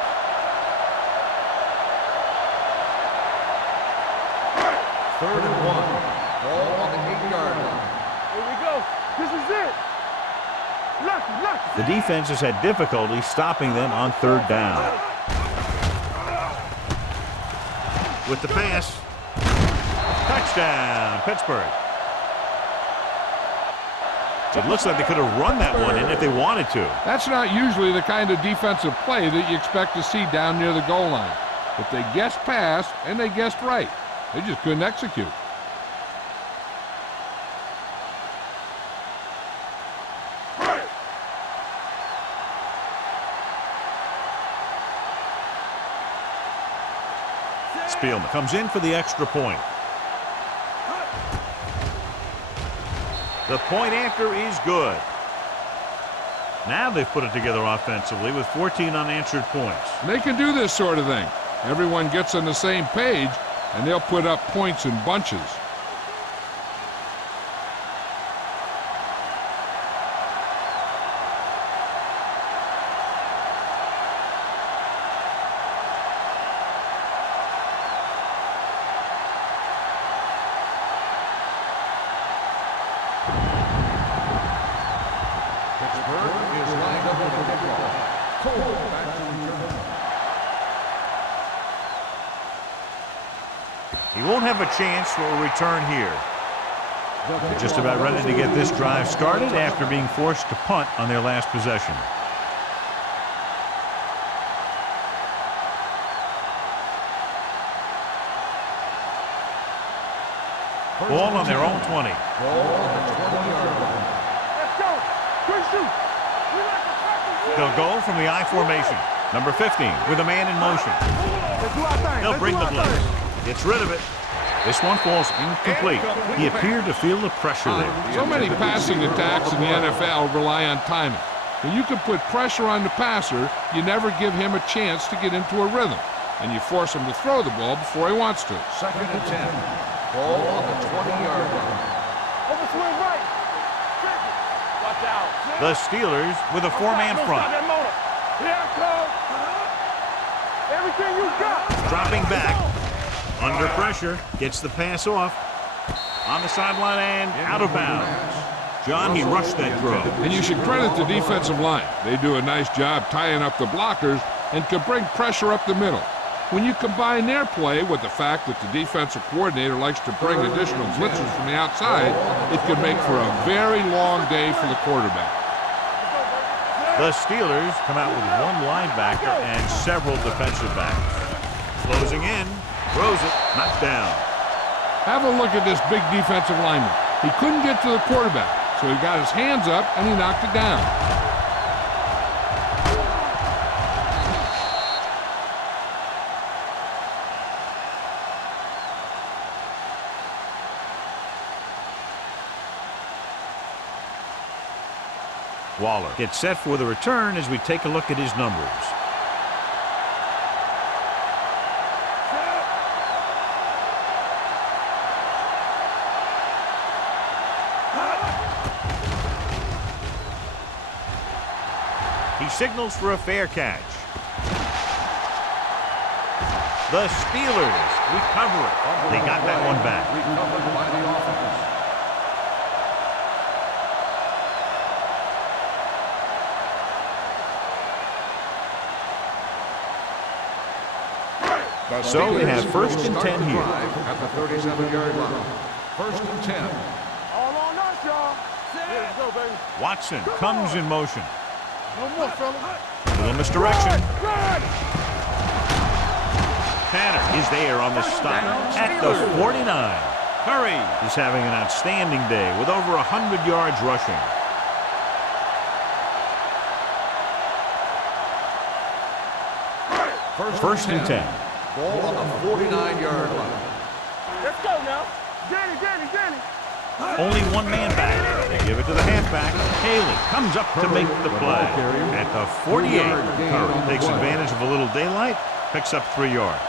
Third and 1. Ball on the 8-yard line. Here we go. This is it. Lucky. The defense has had difficulty stopping them on third down. With the pass. Touchdown, Pittsburgh. It looks like they could have run that one in if they wanted to. That's not usually the kind of defensive play that you expect to see down near the goal line. But they guessed pass, and they guessed right. They just couldn't execute. Spielman comes in for the extra point. The point after is good. Now they've put it together offensively with 14 unanswered points. They can do this sort of thing. Everyone gets on the same page, and they'll put up points in bunches. He won't have a chance for a return here. They're just about ready to get this drive started after being forced to punt on their last possession. Ball on their own 20. Ball on the 20-yard line. Let's go. Quick shoot. We like to practice. They'll go from the I formation. Number 15 with a man in motion. Let's do our thing. They'll bring the blitz. Gets rid of it. This one falls incomplete. He appeared to feel the pressure there. So many passing attacks in the NFL rely on timing. When you can put pressure on the passer, you never give him a chance to get into a rhythm, and you force him to throw the ball before he wants to. Second and 10. Ball on the 20-yard line. Overswing right. Check it. Watch out. The Steelers with a four-man Don't front. stop that motor. Here it comes. Everything you got. Dropping back. Under pressure. Gets the pass off. On the sideline and out of bounds. John, he rushed that throw. And you should credit the defensive line. They do a nice job tying up the blockers, and can bring pressure up the middle. When you combine their play with the fact that the defensive coordinator likes to bring additional blitzes from the outside, it can make for a very long day for the quarterback. The Steelers come out with one linebacker and several defensive backs. Closing in, throws it, knocked down. Have a look at this big defensive lineman. He couldn't get to the quarterback, so he got his hands up and he knocked it down. Waller gets set for the return as we take a look at his numbers. He signals for a fair catch. The Steelers recover it. They got that one back. Recovered by the offense. So we have first and 10 here. At the 37-yard line. First and 10. All on us, y'all. Let's go, baby. Watson comes in motion. No more, fella. Little misdirection. Run! Tanner is there on the stop at the 49. Curry is having an outstanding day with over 100 yards rushing. First and 10. Ball on the 49-yard line. Let's go now. Danny. Only one man back. They give it to the halfback. Haley comes up to make the play. At the 48, Curry takes advantage of a little daylight, picks up 3 yards.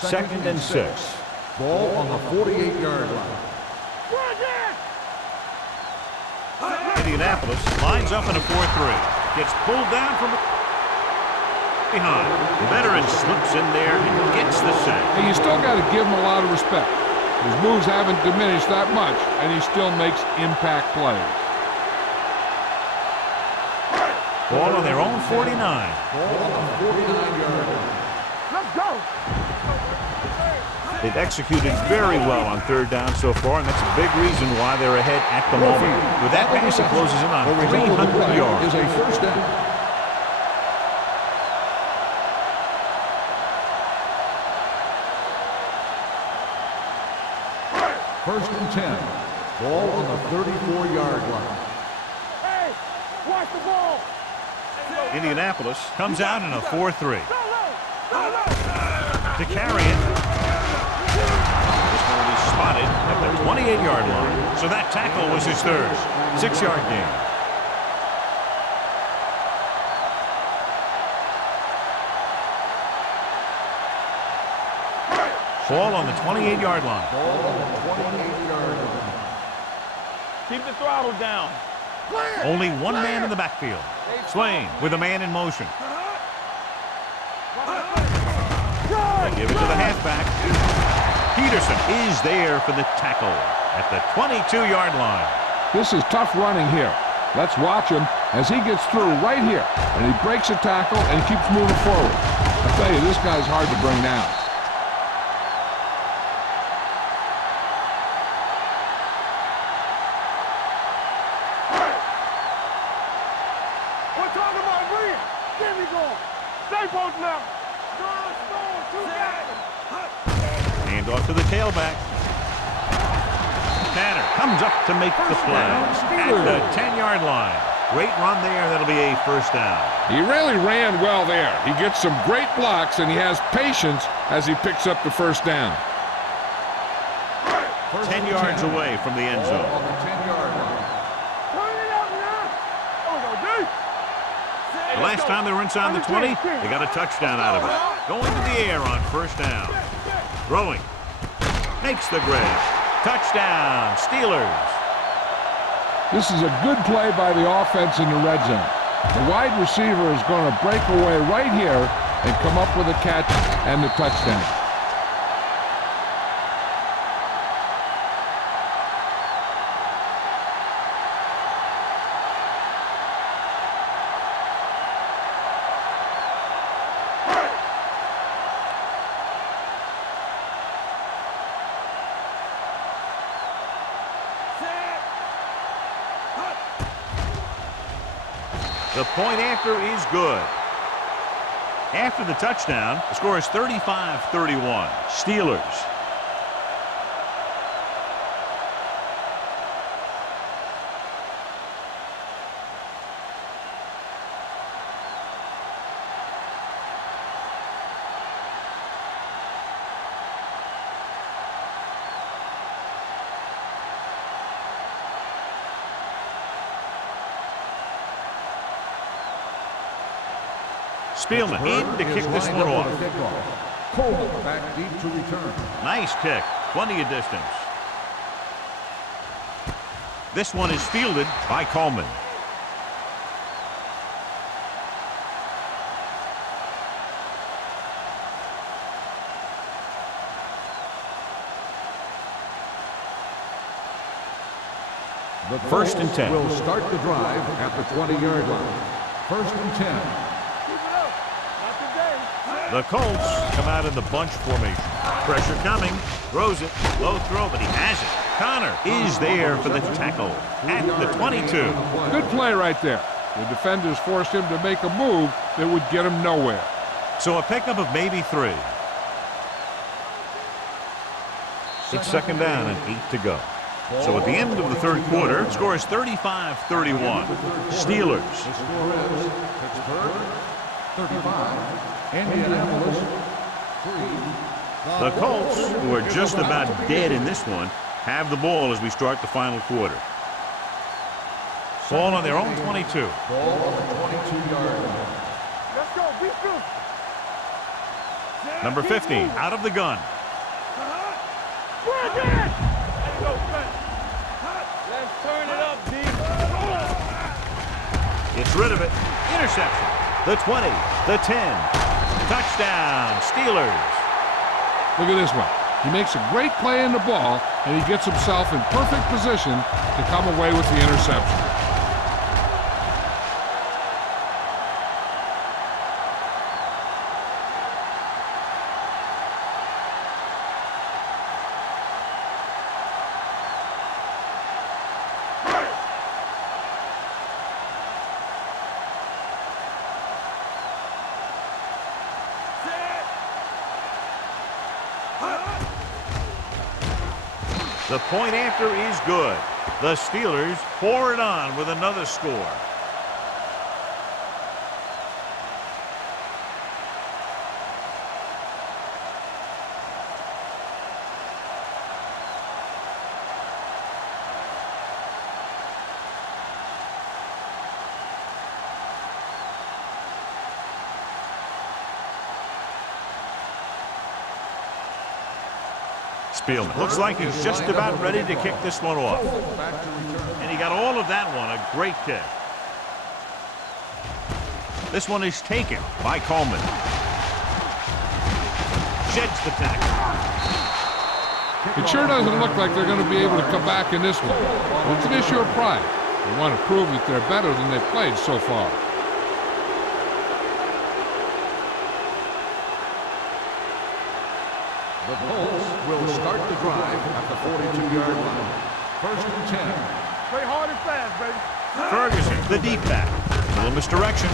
Second and 6. Ball on the 48-yard line. Indianapolis lines up in a 4-3. Gets pulled down from behind. The veteran slips in there and gets the sack. And you still got to give him a lot of respect. His moves haven't diminished that much, and he still makes impact plays. Ball on their own 49. Ball on the 49-yard line. Let's go. They've executed very well on third down so far, and that's a big reason why they're ahead at the moment. With that pass, it closes in on 300 yards. Is a first down. First and 10. Ball on the 34-yard line. Hey, watch the ball. Indianapolis comes out in a 4-3. Go low. To carry it. This one is spotted at the 28-yard line. So that tackle was his third. 6-yard gain. Ball on the 28-yard line. Ball on the 28-yard line. Keep the throttle down. Only one man in the backfield. Swain with a man in motion. They give it to the halfback. Peterson is there for the tackle at the 22-yard line. This is tough running here. Let's watch him as he gets through right here, and he breaks a tackle and keeps moving forward. I tell you, this guy's hard to bring down. We're talking about Reed. Get me going. Stay both now. Hand off to the tailback. Tanner comes up to make the play at the 10-yard line. Great run there. That'll be a first down. He really ran well there. He gets some great blocks, and he has patience as he picks up the first down. 10 yards away from the end Ball zone. on the 10-yard line. Turn it up now. Oh, no, deep. The last time they were inside the 20, they got a touchdown out of it. Going to the air on first down. Throwing. Makes the grab. Touchdown, Steelers. This is a good play by the offense in the red zone. The wide receiver is going to break away right here and come up with a catch and the touchdown. The point after is good. After the touchdown, the score is 35-31. Steelers. Spielman in to kick this one off. Cole back deep to return. Nice kick. Plenty of distance. This one is fielded by Coleman. The First and 10. Will start the drive at the 20-yard line. First and 10. The Colts come out in the bunch formation. Pressure coming. Throws it. Low throw, but he has it. Connor is there for the tackle at the 22. Good play right there. The defenders forced him to make a move that would get him nowhere. So a pickup of maybe 3. It's second down and 8 to go. So at the end of the third quarter, score is 35-31. Steelers. The score is Pittsburgh 35. Indianapolis 3. The Colts, who are just about dead in this one, have the ball as we start the final quarter. Ball on their own 22. Ball on the 22-yard line. Let's go, be through. Number 15, out of the gun. Let's turn it up, D. Gets rid of it. Interception. The 20, the 10. Touchdown, Steelers. Look at this one. He makes a great play in the ball, and he gets himself in perfect position to come away with the interception. The point after is good. The Steelers pour it on with another score. Spielman looks like he's just about ready to kick this one off. And he got all of that one, a great kick. This one is taken by Coleman. Sheds the tackle. It sure doesn't look like they're going to be able to come back in this one. But it's an issue of pride. They want to prove that they're better than they've played so far. The Colts will start the drive at the 42-yard line. First and 10. Play hard and fast, baby. Ferguson, the deep back. A little misdirection.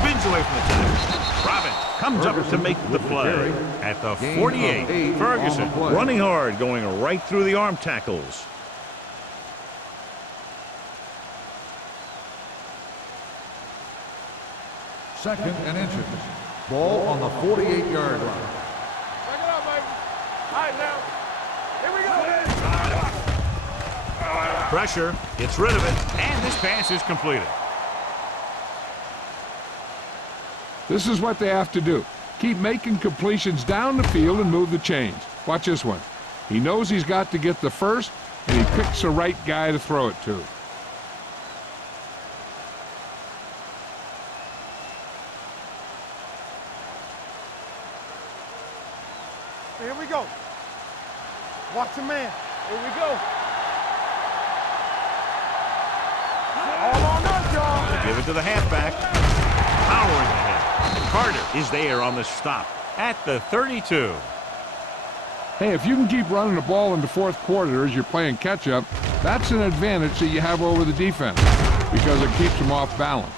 Spins away from the tackle. Robin comes up to make the play at the 48. Ferguson running hard, going right through the arm tackles. Second and inches. Ball on the 48-yard line. Back it up, baby. All right, now. Here we go. Pressure, gets rid of it, and this pass is completed. This is what they have to do. Keep making completions down the field and move the chains. Watch this one. He knows he's got to get the first, and he picks the right guy to throw it to. Here we go. Watch the man. Here we go. All on us, y'all. They give it to the halfback. Powering ahead. Carter is there on the stop at the 32. Hey, if you can keep running the ball in the fourth quarter as you're playing catch-up, that's an advantage that you have over the defense because it keeps them off balance.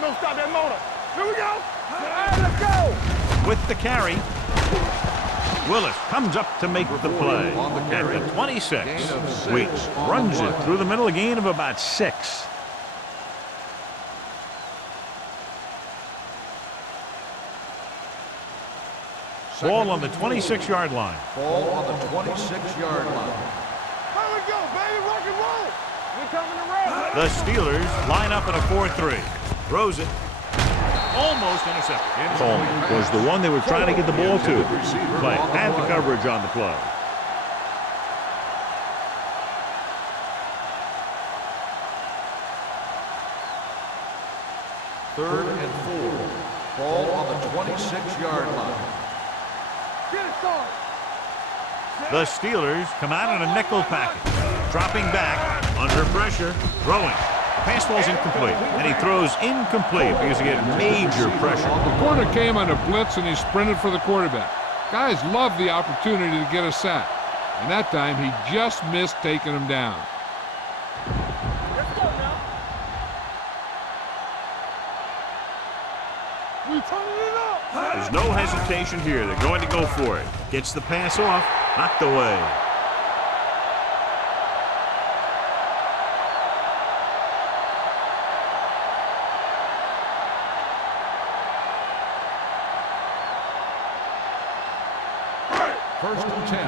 Don't stop that motor. Here we go. All right, let's go. With the carry, Willis comes up to make the play. At the 26, Weeks runs it through the middle, a gain of about 6. Ball on the 26-yard line. Ball on the 26-yard line. Here we go, baby. Rock and roll. We coming around. The Steelers line up in a 4-3. Throws it. Almost intercepted. Coleman was the one they were trying to get the ball to. Clay had the coverage on the play. Third and 4. Ball on the 26-yard line. Get it started. The Steelers come out in a nickel package. Dropping back, under pressure, throwing. Pass ball's incomplete, and he throws incomplete because he had major pressure. The corner came on a blitz, and he sprinted for the quarterback. Guys love the opportunity to get a sack. And that time, he just missed taking him down. Let's go now. We turning it up. There's no hesitation here. They're going to go for it. Gets the pass off, knocked away. First and 10.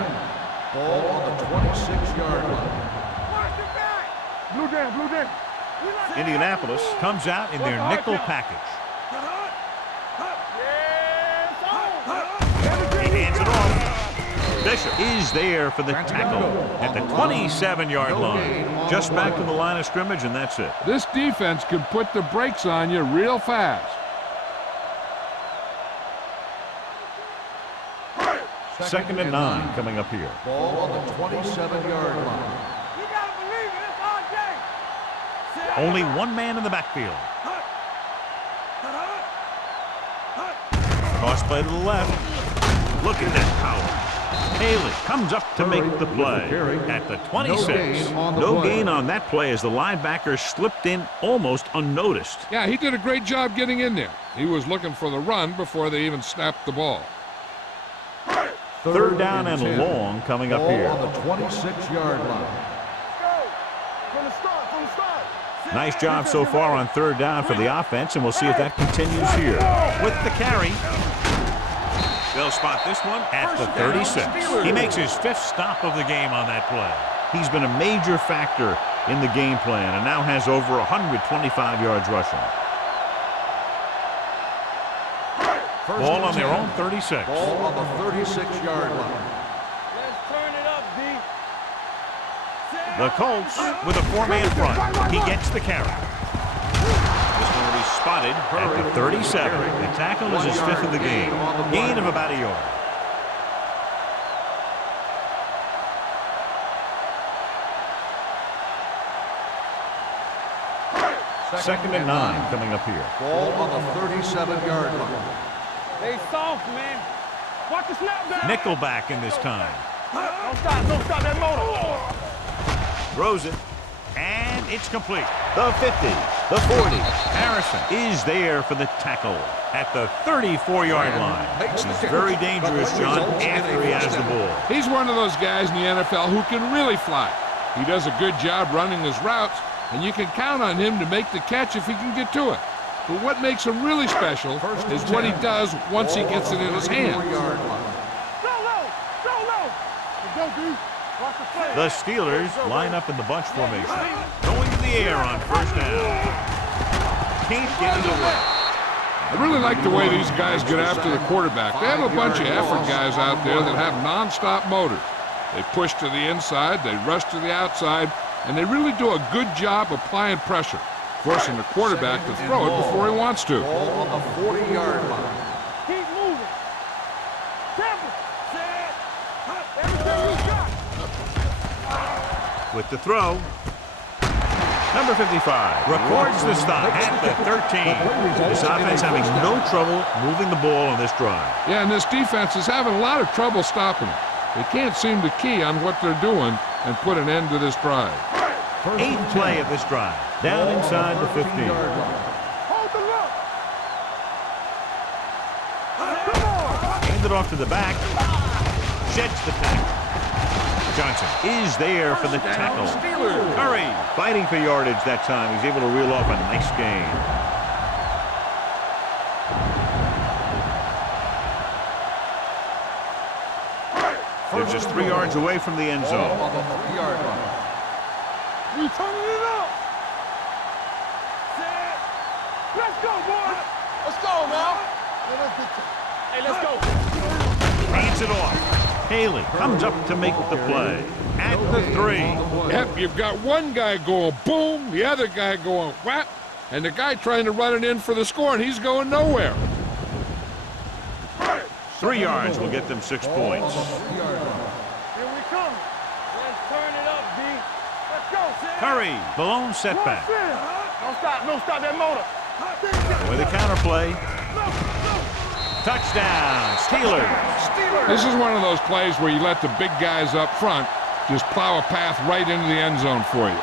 Ball on the 26-yard line. Watch it back. Blue down. Indianapolis comes out in their nickel package. He hands it off. Bishop is there for the tackle at the 27-yard line. Just back to the line of scrimmage, and that's it. This defense can put the brakes on you real fast. Second and 9 coming up here. Ball on the 27-yard line. You gotta believe it. It's our day. Only one man in the backfield. Toss play to the left. Look at that power. Haley comes up to make the play at the 26. No gain on that play as the linebacker slipped in almost unnoticed. Yeah, he did a great job getting in there. He was looking for the run before they even snapped the ball. Third down and 10. long coming up Ball here. on the 26-yard line. Go. From the start. Nice job so far on third down for the offense, and we'll see if that continues here. With the carry, they'll spot this one at the 36. He makes his 5th stop of the game on that play. He's been a major factor in the game plan and now has over 125 yards rushing. Ball on their own 36. Ball on the 36-yard line. Let's turn it up, D. The Colts with a 4-man front. He gets the carry. This one will be spotted at the 37. The tackle is his 5th of the game. Gain of about a yard. Second and 9 coming up here. Ball on the 37-yard line. They soft, man. Watch the snap down. Nickelback in this time. Don't stop that motor. Throws it, and it's complete. The 50, the 40. Harrison is there for the tackle at the 34-yard line. This is very dangerous, John, after he has the ball. He's one of those guys in the NFL who can really fly. He does a good job running his routes, and you can count on him to make the catch if he can get to it. But what makes him really special is what he does once he gets it in his hands. Go low. Go, D. Watch the play. The Steelers line up in the bunch formation. Going to the air on first down. Can't get it away. I really like the way these guys get after the quarterback. They have a bunch of effort guys out there that have non-stop motors. They push to the inside, they rush to the outside, and they really do a good job applying pressure, forcing the quarterback to throw it before he wants to. Ball on the 40-yard line. Keep moving. Temple. Everything you got. With the throw. Number 55 records the stop at the 13. This offense having no trouble moving the ball on this drive. Yeah, and this defense is having a lot of trouble stopping it. They can't seem to key on what they're doing and put an end to this drive. 8th play of this drive. Down inside the 15. Hold hand it off to the back. Sheds the tackle. Johnson is there for the tackle. Curry fighting for yardage that time. He's able to reel off a nice gain. They're just 3 yards away from the end zone. On the 3-yard line. We turning it up. Let's go, boys. Let's go, now. Hey, let's go. Hands it off. Haley comes up to make the play. At the 3. Yep, you've got one guy going boom, the other guy going whap, and the guy trying to run it in for the score, and he's going nowhere. 3 yards will get them 6 points. Here we come. Let's turn it up, D. Let's go, Sam. Curry, the lone setback. Don't stop that motor. With a counterplay. Touchdown, Steelers. This is one of those plays where you let the big guys up front just plow a path right into the end zone for you.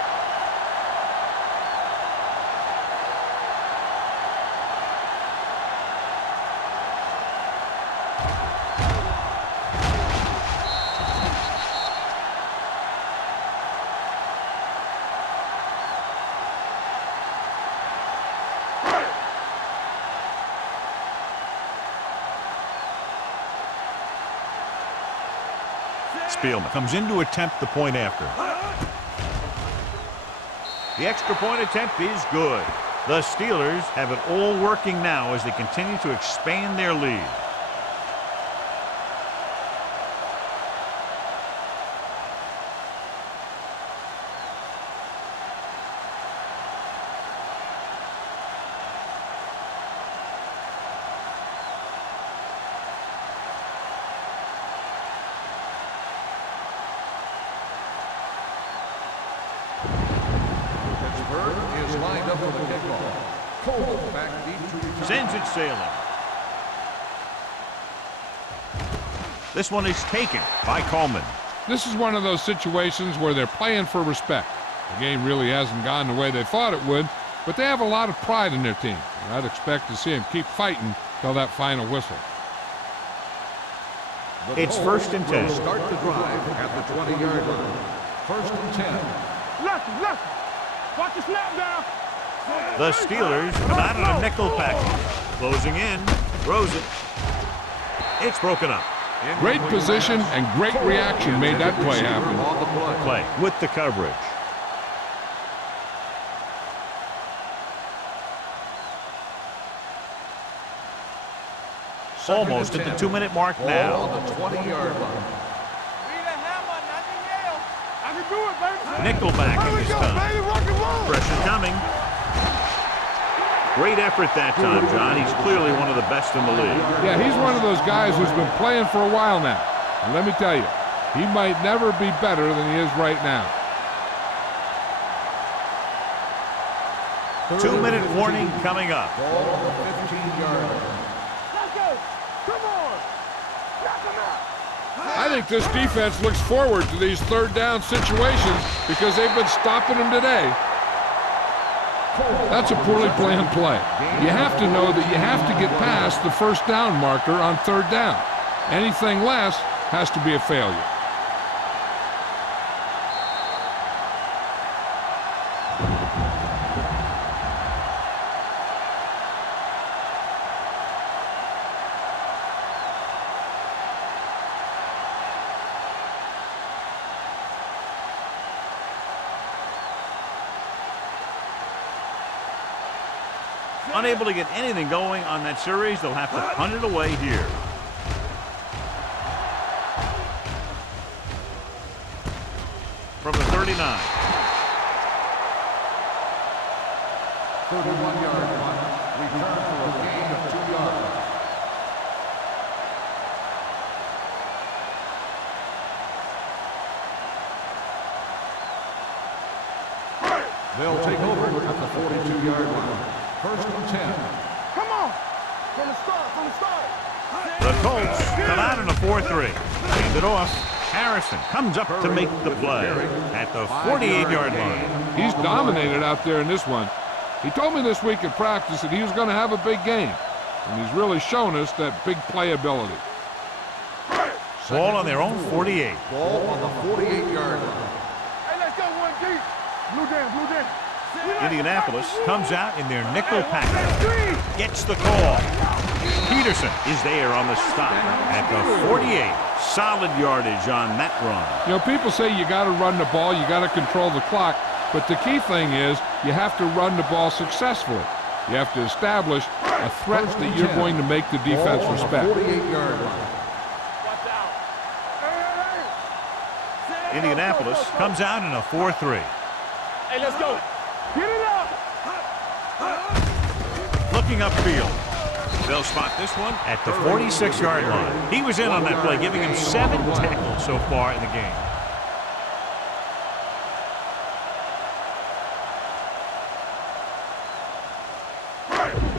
Spielman comes in to attempt the point after. The extra point attempt is good. The Steelers have it all working now as they continue to expand their lead. Is lined up for the kickoff. Cole back deep to return. Sends it sailing. This one is taken by Coleman. This is one of those situations where they're playing for respect. The game really hasn't gone the way they thought it would, but they have a lot of pride in their team. And I'd expect to see them keep fighting till that final whistle. It's 1st and 10. Start the drive at the 20-yard line. 1st and 10. Left. Watch the snap down. The Steelers come out in a nickel package. Closing in, throws it. It's broken up. Great position and great reaction made that play happen. On the play. Play with the coverage. Almost at the 2-minute mark Ball now. on the 20-yard line. I can do it, baby. Nickelback Here in we this go, time. baby. Rock and roll. Pressure coming. Great effort that time, John. He's clearly one of the best in the league. Yeah, he's one of those guys who's been playing for a while now. And let me tell you, he might never be better than he is right now. 2-minute warning coming up. Ball on the 15-yard line. Let's go. Come on. Knock him out. I think this defense looks forward to these 3rd down situations because they've been stopping them today. That's a poorly planned play. You have to know that you have to get past the 1st down marker on 3rd down. Anything less has to be a failure. Unable to get anything going on that series, they'll have to punt it away here. From the 39. 31-yard punt. Return for a gain of 2 yards. They'll take over at the 42-yard line. 1st and 10. Come on. From the start. The Colts come out in a 4-3. Hand it off. Harrison comes up to make the play at the 48-yard line. He's dominated out there in this one. He told me this week at practice that he was going to have a big game, and he's really shown us that big playability. Ball on their own 48. Ball on the 48-yard line. Hey, let's go one deep. Blue down, blue down. Indianapolis comes out in their nickel package. Gets the call. Peterson is there on the stop at the 48. Solid yardage on that run. You know, people say you got to run the ball, you got to control the clock, but the key thing is you have to run the ball successfully. You have to establish a threat that you're going to make the defense respect. 48-yard line. Indianapolis comes out in a 4-3. Hey, let's go. Get it up. Looking upfield. They'll spot this one at the 46-yard line. He was in on that play, giving him 7 tackles so far in the game.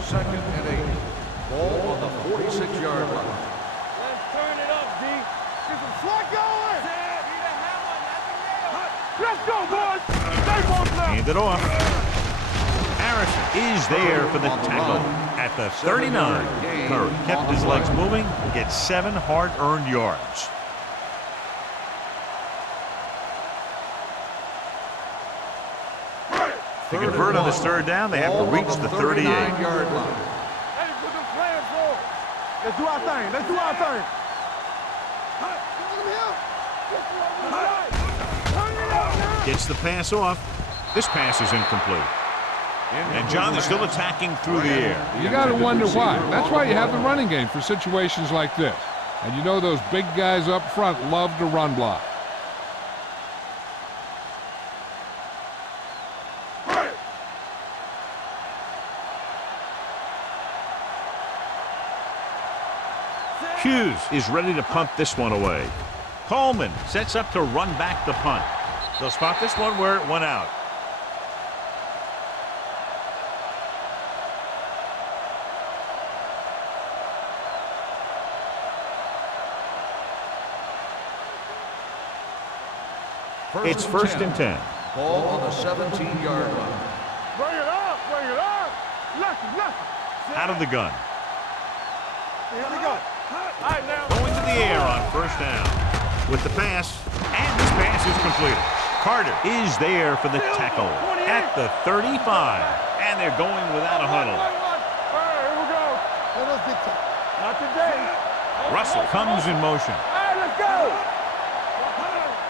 Second and 8. Ball on the 46-yard line. Let's turn it up, D. Get some slack going. Let's go, boys. Stay close now. Hand it off. Harrison is there for the tackle at the 39. Curry kept his legs moving, gets 7 hard-earned yards. To convert on this third down, they have to reach the 38. 39-yard line. Hey, put them plans forward. Let's do our thing. Let's do our thing. Gets the pass off. This pass is incomplete. And John is still attacking through the air. You got to wonder why. That's why you have the running game for situations like this. And you know those big guys up front love to run block. Hughes is ready to punt this one away. Coleman sets up to run back the punt. They'll spot this one where it went out. It's first and 10. Ball on the 17-yard line. Bring it up. Bring it up. Left. Out of the gun. Here we go. All right, now. Going to the air on first down. With the pass, and this pass is completed. Carter is there for the tackle at the 35. And they're going without a huddle. All right, here we go. Let us get not today. Russell comes in motion. All right, let's go.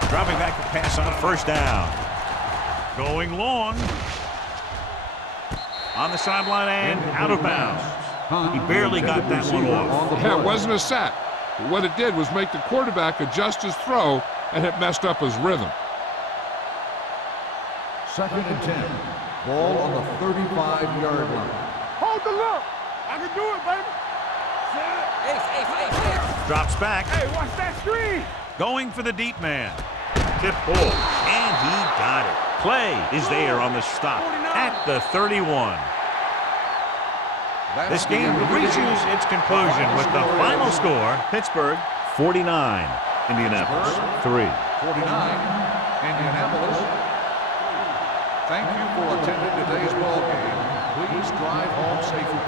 Dropping back the pass on first down. Going long. On the sideline and out of bounds. He barely got that one off. Yeah, it wasn't a sack. But what it did was make the quarterback adjust his throw, and it messed up his rhythm. Second and 10. Ball on the 35-yard line. Hold the look. I can do it, baby. Drops back. Hey, watch that screen. Going for the deep man. Tip ball. And he got it. Play is there on the stop at the 31. This game reaches its conclusion with the final score. Pittsburgh 49. Indianapolis 3. 49, Indianapolis. Thank you for attending today's ball game. Please drive home safely.